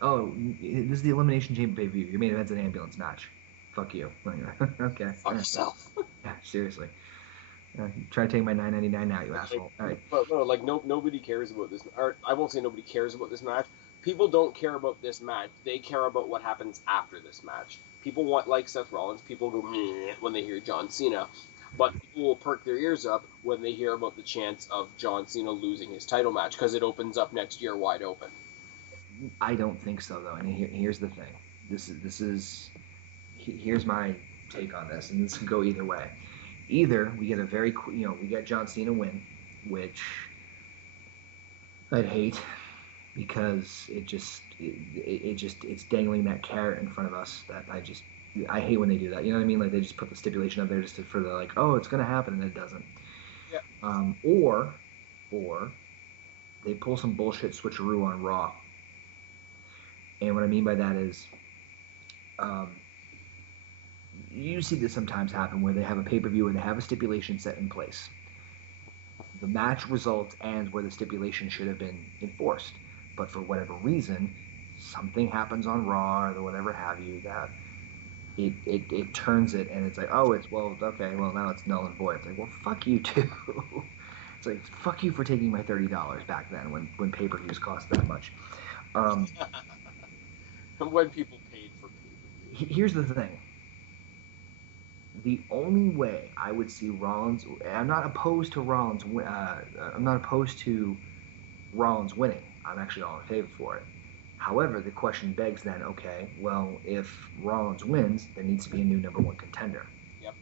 Oh, this is the Elimination Chamber pay-per-view. Your main event's an ambulance match. Fuck you. Okay. Fuck yourself. Yeah, seriously. Try to take my $9.99 now, you asshole. All right. But no, like nobody cares about this. Or I won't say nobody cares about this match. People don't care about this match. They care about what happens after this match. People want, like Seth Rollins, people go meh when they hear John Cena, but people will perk their ears up when they hear about the chance of John Cena losing his title match because it opens up next year wide open. I don't think so, though. And here's the thing. Here's my take on this, and this can go either way. Either we get we get John Cena win, which I'd hate because it's dangling that carrot in front of us that I hate when they do that. You know what I mean? Like they just put the stipulation up there just for the like, oh, it's gonna happen, and it doesn't. Yeah. Or they pull some bullshit switcheroo on Raw. And what I mean by that is, you see this sometimes happen where they have a pay-per-view where they have a stipulation set in place. The match results ends where the stipulation should have been enforced. But for whatever reason, something happens on Raw or whatever have you that it turns it and it's like, oh, now it's null and void. It's like, well, fuck you too. It's like, fuck you for taking my $30 back then when pay-per-views cost that much. When people paid for pay-per-view. Here's the thing. The only way I would see Rollins, I'm not opposed to Rollins. I'm not opposed to Rollins winning. I'm actually all in favor for it. However, the question begs then, okay, well, if Rollins wins, there needs to be a new number one contender. Yep.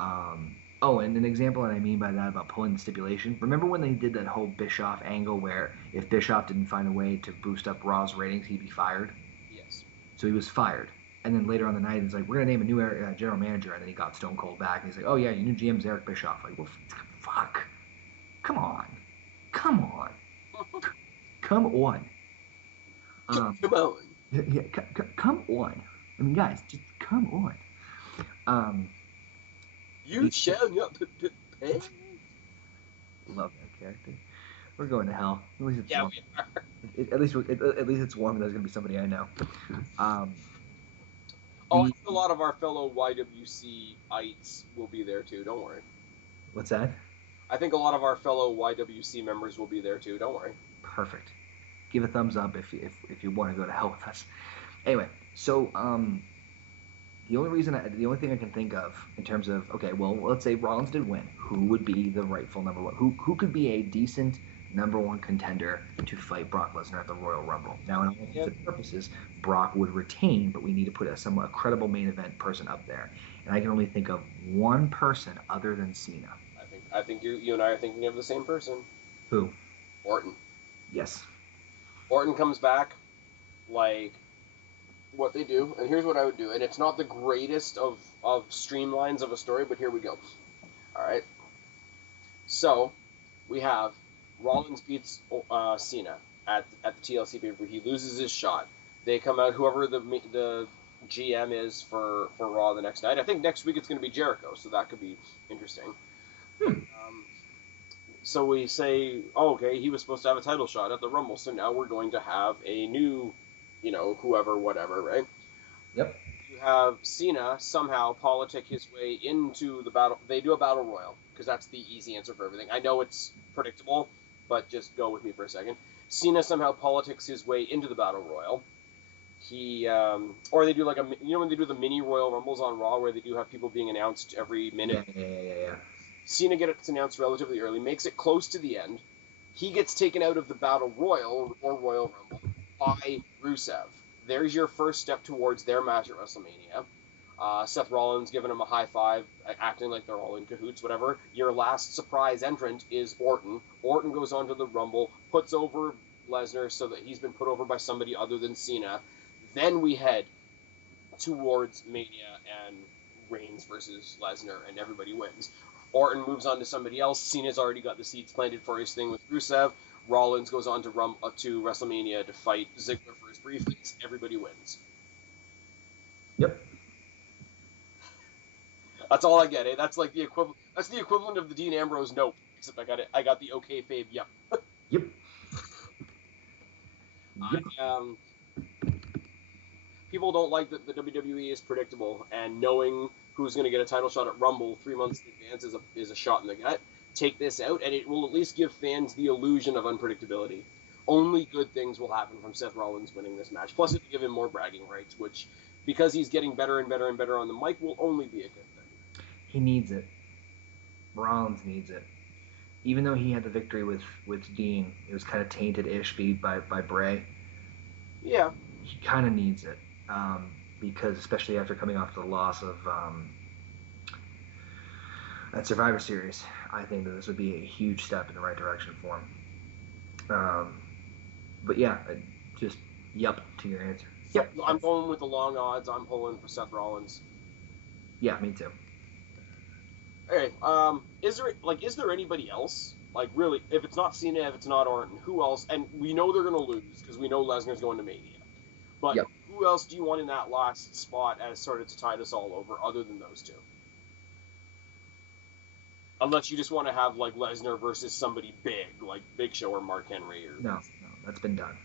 And an example that I mean by that about pulling the stipulation. Remember when they did that whole Bischoff angle where if Bischoff didn't find a way to boost up Raw's ratings, he'd be fired? Yes. So he was fired. And then later on the night, it's like, we're going to name a new general manager. And then he got Stone Cold back. And he's like, oh, yeah, your new GM's Eric Bischoff. Like, well, fuck. Come on. Come on. Come on. Yeah, come on. I mean, guys, just come on. You shall not pay. Love that character. We're going to hell. At least it's warm. We are. At least it's warm. There's going to be somebody I know. I think a lot of our fellow YWC-ites will be there too. Don't worry. What's that? I think a lot of our fellow YWC members will be there too. Don't worry. Perfect. Give a thumbs up if you want to go to hell with us. Anyway, so the only thing I can think of in terms of, okay, well, let's say Rollins did win. Who would be the rightful number one? Who could be a decent number one contender to fight Brock Lesnar at the Royal Rumble? Now, in all intents and purposes, Brock would retain, but we need to put a somewhat credible main event person up there. And I can only think of one person other than Cena. I think you and I are thinking of the same person. Who? Orton. Yes. Orton comes back, like what they do, and here's what I would do. And it's not the greatest of streamlines of a story, but here we go. All right. So we have Rollins beats Cena at the TLC pay-per-view. He loses his shot. They come out, whoever the GM is for Raw the next night. I think next week it's going to be Jericho, so that could be interesting. So we say, oh, okay, he was supposed to have a title shot at the Rumble, so now we're going to have a new, whoever, whatever, right? Yep. You have Cena somehow politic his way into the battle. They do a battle royal, because that's the easy answer for everything. I know it's predictable, but just go with me for a second. Cena somehow politics his way into the battle royal. He, or they do like when they do the mini Royal Rumbles on Raw, where they do have people being announced every minute. Yeah. Cena gets announced relatively early, makes it close to the end. He gets taken out of the Battle Royal or Royal Rumble by Rusev. There's your first step towards their match at WrestleMania. Seth Rollins giving him a high five, acting like they're all in cahoots, whatever. Your last surprise entrant is Orton. Orton goes on to the Rumble, puts over Lesnar so that he's been put over by somebody other than Cena. Then we head towards Mania and Reigns versus Lesnar, and everybody wins. Orton moves on to somebody else. Cena's already got the seeds planted for his thing with Rusev. Rollins goes on to WrestleMania to fight Ziggler for his briefcase. Everybody wins. Yep. That's all I get. Eh? That's like the equivalent. That's the equivalent of the Dean Ambrose nope. Except I got it. I got the okay Fabe. Yep. Yep. People don't like that the WWE is predictable, and knowing who's going to get a title shot at Rumble 3 months in advance is a shot in the gut. Take this out, and it will at least give fans the illusion of unpredictability. Only good things will happen from Seth Rollins winning this match. Plus, it'll give him more bragging rights, which, because he's getting better and better and better on the mic, will only be a good thing. He needs it. Rollins needs it. Even though he had the victory with Dean, it was kind of tainted-ish by Bray. Yeah. He kind of needs it. Because especially after coming off the loss of at Survivor Series, I think that this would be a huge step in the right direction for him. But yeah, just yep to your answer. Yep. I'm going with the long odds. I'm pulling for Seth Rollins. Yeah, me too. Okay. Is there anybody else? Like, really, if it's not Cena, if it's not Orton, who else? And we know they're going to lose because we know Lesnar's going to Mania. But yep. Who else do you want in that last spot as sort of to tide us all over, other than those two? Unless you just want to have, like, Lesnar versus somebody big, like Big Show or Mark Henry. No, that's been done.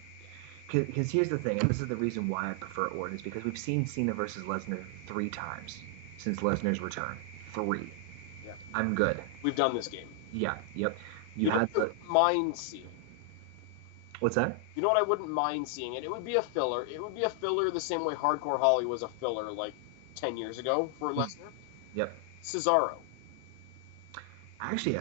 Because here's the thing, and this is the reason why I prefer Orton, is because we've seen Cena versus Lesnar 3 times since Lesnar's return. 3. Yeah. I'm good. We've done this game. Yeah, yep. You had the mind seeing. What's that? You know what I wouldn't mind seeing? It would be a filler. It would be a filler the same way Hardcore Holly was a filler like 10 years ago for Lesnar. Yep. Cesaro. Actually,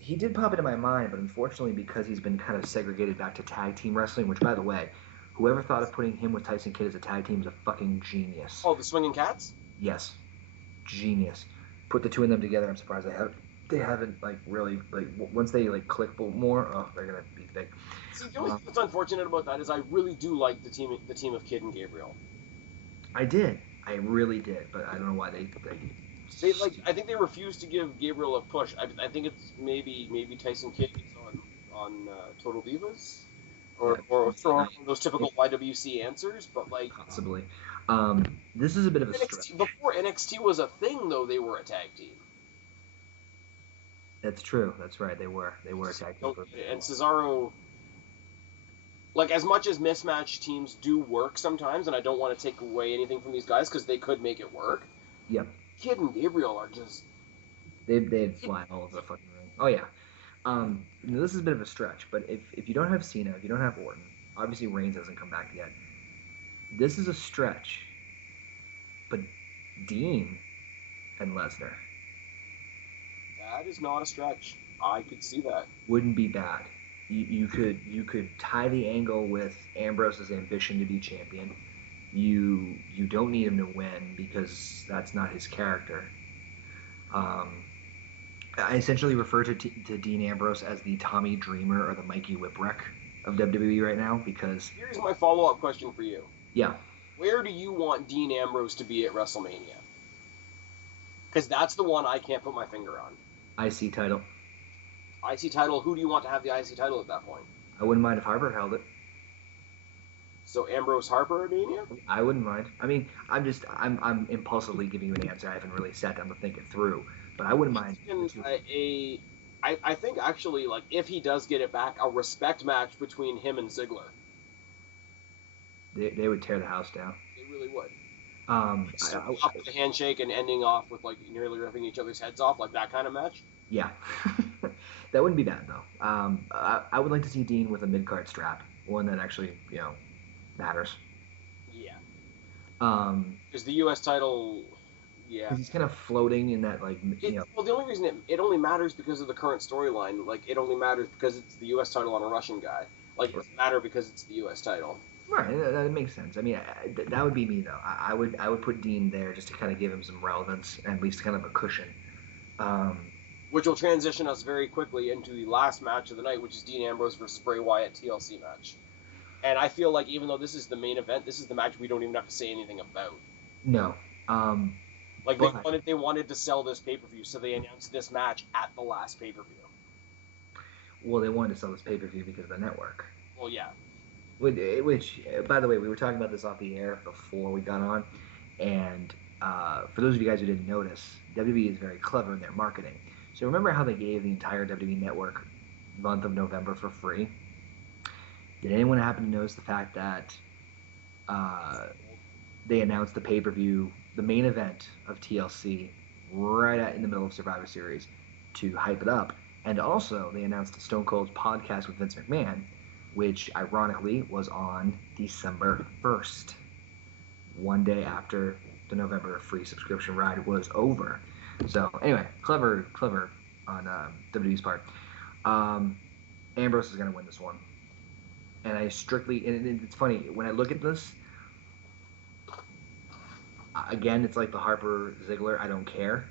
he did pop into my mind, but unfortunately because he's been kind of segregated back to tag team wrestling, which, by the way, whoever thought of putting him with Tyson Kidd as a tag team is a fucking genius. Oh, the Swinging Cats? Yes. Genius. Put the two of them together, I'm surprised they haven't, like, really, like, once they, like, click more, they're going to be big. See, the only thing that's unfortunate about that is I really do like the team of Kidd and Gabriel. I did. I really did, but I don't know why they I think they refused to give Gabriel a push. I think it's maybe Tyson Kidd is on Total Divas, or throwing those typical YWC answers, but like possibly. This is a bit of a stretch. Before NXT was a thing, though, they were a tag team. That's true. That's right. They were a tag team. And Cesaro, like, as much as mismatched teams do work sometimes, and I don't want to take away anything from these guys because they could make it work. Yep. Kidd and Gabriel are just... They'd fly all over the fucking ring. Oh, yeah. This is a bit of a stretch, but if you don't have Cena, if you don't have Orton, obviously Reigns hasn't come back yet. This is a stretch. But Dean and Lesnar... That is not a stretch. I could see that. Wouldn't be bad. You could tie the angle with Ambrose's ambition to be champion. You don't need him to win because that's not his character. I essentially refer to Dean Ambrose as the Tommy Dreamer or the Mikey Whipwreck of WWE right now because... Here's my follow-up question for you. Yeah. Where do you want Dean Ambrose to be at WrestleMania? Because that's the one I can't put my finger on. IC title. IC title, who do you want to have the IC title at that point? I wouldn't mind if Harper held it. So Ambrose Harper at Mania? I wouldn't mind. I mean, I'm impulsively giving you an answer. I haven't really sat down to think it through. But I wouldn't mind. I think actually, like, if he does get it back, a respect match between him and Ziggler. They would tear the house down. They really would. Off with a handshake and ending off with, like, nearly ripping each other's heads off, like that kind of match. Yeah. That wouldn't be bad, though. I would like to see Dean with a mid-card strap. One that actually, matters. Yeah. Because the U.S. title, yeah. Because he's kind of floating in that, like, Well, the only reason it only matters because of the current storyline. Like, it only matters because it's the U.S. title on a Russian guy. Like, it doesn't matter because it's the U.S. title. Right, that makes sense. I mean, that would be me though. I would put Dean there just to kind of give him some relevance and at least kind of a cushion. Um, Which will transition us very quickly into the last match of the night, which is Dean Ambrose versus Bray Wyatt TLC match. And I feel like even though this is the main event, this is the match we don't even have to say anything about. no, Like but they wanted to sell this pay per view, so they announced this match at the last pay per view. well, they wanted to sell this pay per view because of the network. Well, yeah. Which, by the way, we were talking about this off the air before we got on, and for those of you guys who didn't notice, WWE is very clever in their marketing. So remember how they gave the entire WWE network month of November for free? Did anyone happen to notice the fact that they announced the pay-per-view, the main event of TLC, in the middle of Survivor Series to hype it up? And also, they announced Stone Cold's podcast with Vince McMahon, which ironically was on December 1st, one day after the November free subscription ride was over. So anyway, clever on WWE's part. Ambrose is going to win this one. And it's funny, when I look at this, again, it's like the Harper Ziggler, I don't care.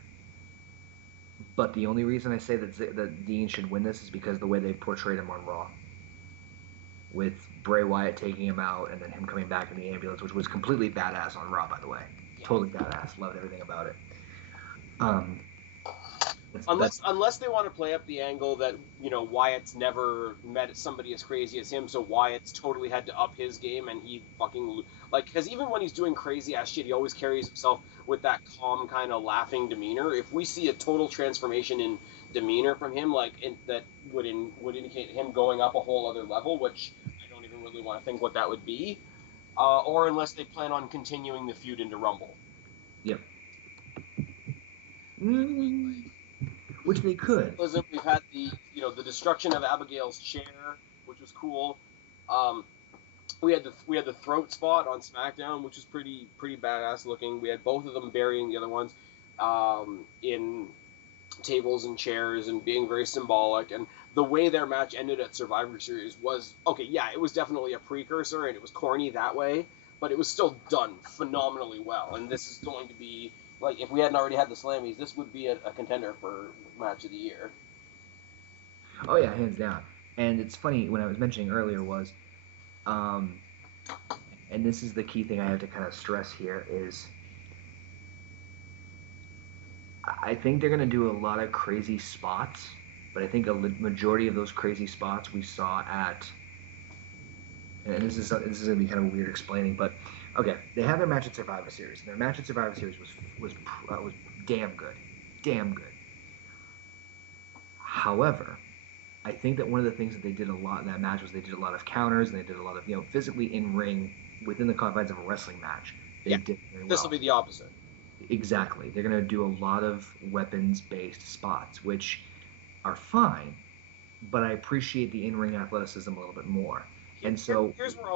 But the only reason I say that Dean should win this is because the way they portrayed him on Raw. With Bray Wyatt taking him out and then him coming back in the ambulance, which was completely badass on Raw, by the way. Yeah. Totally badass. Loved everything about it. Unless they want to play up the angle that, you know, Wyatt's never met somebody as crazy as him, so Wyatt's totally had to up his game, and he fucking, like, because even when he's doing crazy ass shit, he always carries himself with that calm kind of laughing demeanor. If we see a total transformation in demeanor from him, like, that would indicate him going up a whole other level, which I don't even really want to think what that would be, or unless they plan on continuing the feud into Rumble. Yep. Which they could. We've had the destruction of Abigail's chair, which was cool. We had the throat spot on SmackDown, which was pretty badass looking. We had both of them burying the other ones in tables and chairs and being very symbolic. And the way their match ended at Survivor Series was okay. Yeah, it was definitely a precursor, and it was corny that way, but it was still done phenomenally well. And this is going to be. Like, if we hadn't already had the Slammies, this would be a contender for Match of the Year. Oh, yeah, hands down. And it's funny, when I was mentioning earlier was, and this is the key thing I have to kind of stress here, is I think they're going to do a lot of crazy spots, but I think a majority of those crazy spots we saw at, and this is going to be kind of weird explaining, but okay, they have their match at Survivor Series. And their match at Survivor Series was damn good. Damn good. However, I think that one of the things that they did a lot in that match was they did a lot of counters, and they did a lot of, physically in-ring, within the confines of a wrestling match. They did very well. This will be the opposite. Exactly. They're going to do a lot of weapons-based spots, which are fine, but I appreciate the in-ring athleticism a little bit more. And so here's where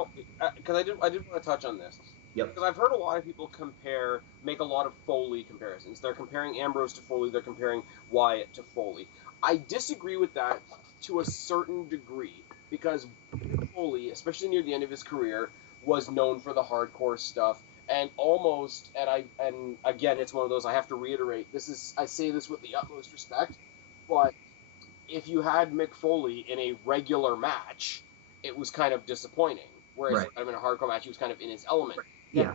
because I did want to touch on this. Yep. Because I've heard a lot of people make a lot of Foley comparisons. They're comparing Ambrose to Foley. They're comparing Wyatt to Foley. I disagree with that to a certain degree because Foley, especially near the end of his career, was known for the hardcore stuff and again, it's one of those I have to reiterate. I say this with the utmost respect, but if you had Mick Foley in a regular match, it was kind of disappointing. Whereas in a hardcore match, he was kind of in his element. Yeah.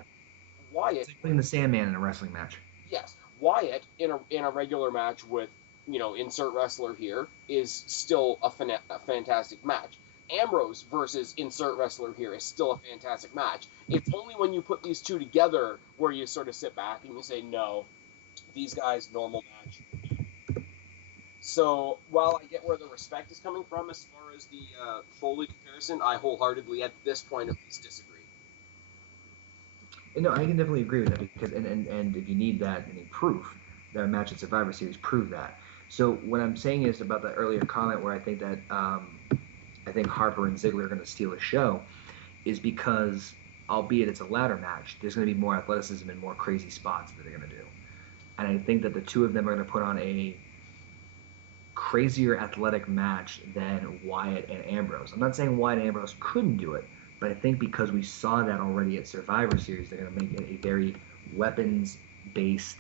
Wyatt, it's like playing the Sandman in a wrestling match. Yes, Wyatt in a regular match with insert wrestler here is still a fantastic match. Ambrose versus insert wrestler here is still a fantastic match. It's only when you put these two together where you sort of sit back and you say, no, these guys normal match. So while I get where the respect is coming from as far as the Foley comparison, I wholeheartedly, at this point at least, disagree. No, I can definitely agree with that because, and if you need that, any proof, that match at Survivor Series proved that. So what I'm saying is about that earlier comment where I think that I think Harper and Ziggler are going to steal a show, is because, albeit it's a ladder match, there's going to be more athleticism and more crazy spots that they're going to do. And I think that the two of them are going to put on a crazier athletic match than Wyatt and Ambrose. I'm not saying Wyatt and Ambrose couldn't do it, But I think because we saw that already at Survivor Series, they're going to make it a very weapons-based,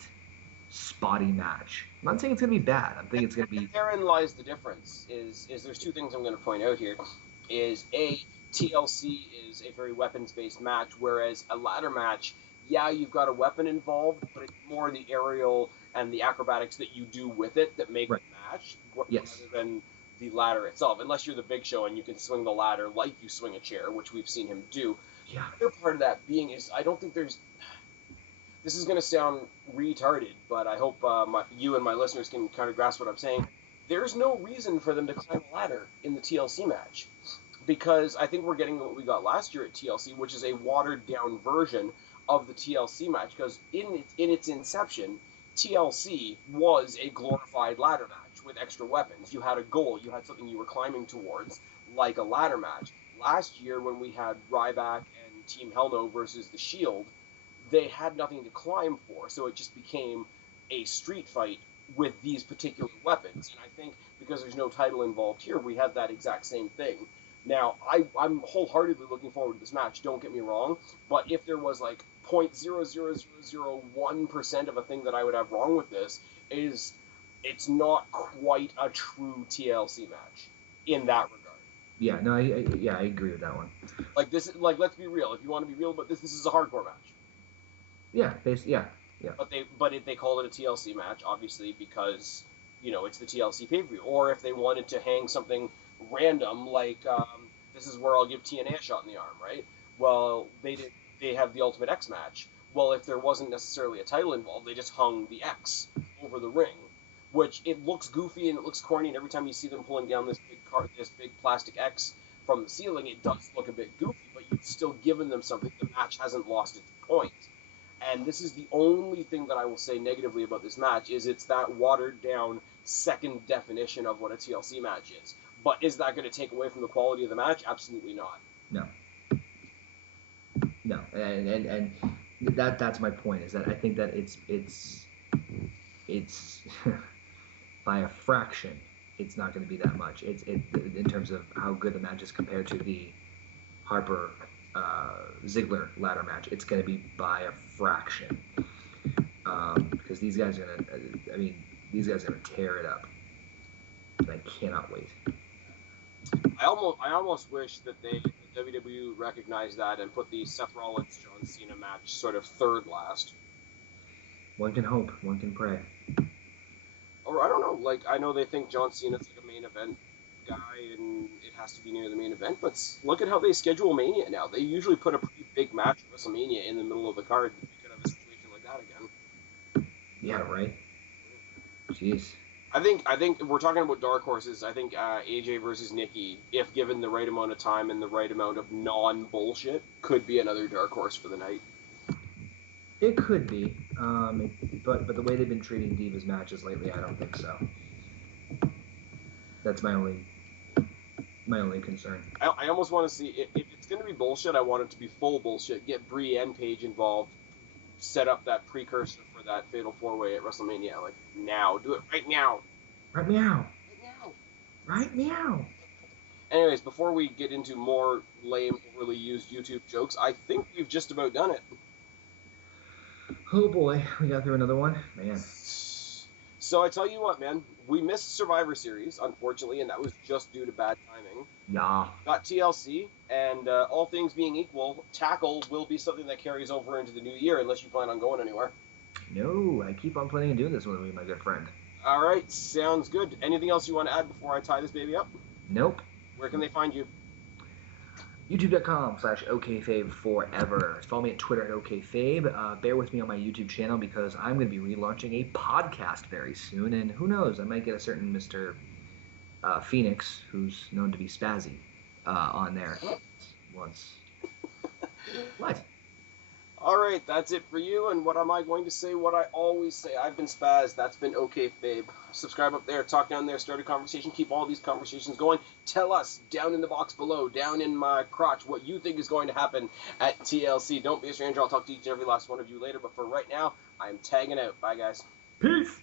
spotty match. I'm not saying it's going to be bad. I'm thinking it's going to be... Therein lies the difference, is there's two things I'm going to point out here. Is A, TLC is a very weapons-based match, whereas a ladder match, yeah, you've got a weapon involved, but it's more the aerial and the acrobatics that you do with it that make Right. the match, Yes. rather than the ladder itself. Unless you're the Big Show and you can swing the ladder like you swing a chair, which we've seen him do. Yeah. The other part of that being is I don't think there's... This is going to sound retarded, but I hope you and my listeners can kind of grasp what I'm saying. There's no reason for them to climb a ladder in the TLC match, because I think we're getting what we got last year at TLC, which is a watered-down version of the TLC match, because in its inception, TLC was a glorified ladder match with extra weapons. You had a goal. You had something you were climbing towards, like a ladder match. Last year, when we had Ryback and Team Hell No versus The Shield, they had nothing to climb for, so it just became a street fight with these particular weapons. And I think because there's no title involved here, we have that exact same thing. Now, I'm wholeheartedly looking forward to this match, don't get me wrong, but if there was like 0.00001% of a thing that I would have wrong with this, is it's not quite a true TLC match in that regard. Yeah, no, I agree with that one. Like, this, like, let's be real. If you want to be real about this is a hardcore match. Yeah, yeah. But if they called it a TLC match, obviously, because, you know, it's the TLC pay-per-view. Or if they wanted to hang something random, like, this is where I'll give TNA a shot in the arm, right? Well, they have the Ultimate X match. Well, if there wasn't necessarily a title involved, they just hung the X over the ring, which it looks goofy and it looks corny, and every time you see them pulling down this big plastic X from the ceiling, it does look a bit goofy, but you've still given them something. The match hasn't lost its point. And this is the only thing that I will say negatively about this match, is it's that watered-down second definition of what a TLC match is. But is that going to take away from the quality of the match? Absolutely not. No, and that's my point, is that I think that it's by a fraction, it's not going to be that much. It's in terms of how good the match is compared to the Harper Ziggler ladder match, it's going to be by a fraction, because these guys are going to, these guys are going to tear it up, and I cannot wait. I almost wish that WWE recognized that and put the Seth Rollins John Cena match sort of third last. One can hope, one can pray. Or I don't know, like, I know they think John Cena's like a main event guy and it has to be near the main event, but look at how they schedule Mania now. They usually put a pretty big match at WrestleMania in the middle of the card. You could have a situation like that again. Yeah, right. Jeez. I think we're talking about dark horses. I think AJ versus Nikki, if given the right amount of time and the right amount of non-bullshit, could be another dark horse for the night. It could be, but the way they've been treating Divas matches lately, I don't think so. That's my only concern. I almost want to see, if it's going to be bullshit, I want it to be full bullshit. Get Brie and Paige involved. Set up that precursor for that Fatal 4-Way at WrestleMania. Like, now. Do it right now. Right meow. Right meow. Anyways, before we get into more lame, overly used YouTube jokes, I think we've just about done it. Oh boy, we got through another one? Man. So I tell you what, man, we missed Survivor Series, unfortunately, and that was just due to bad timing. Yeah. Got TLC, and all things being equal, Tackle will be something that carries over into the new year, unless you plan on going anywhere. No, I keep on planning on doing this with you, my good friend. All right, sounds good. Anything else you want to add before I tie this baby up? Nope. Where can they find you? YouTube.com/OKFabe4ever. Follow me at Twitter at OKFabe. Bear with me on my YouTube channel because I'm going to be relaunching a podcast very soon, and who knows, I might get a certain Mr. Phoenix, who's known to be Spazzy, on there once. What? All right, that's it for you, and what am I going to say? What I always say. I've been Spaz, that's been OKFabe. Subscribe up there, talk down there, start a conversation, keep all these conversations going. Tell us down in the box below, down in my crotch, what you think is going to happen at TLC. Don't be a stranger, I'll talk to each and every last one of you later, but for right now, I'm tagging out. Bye, guys. Peace!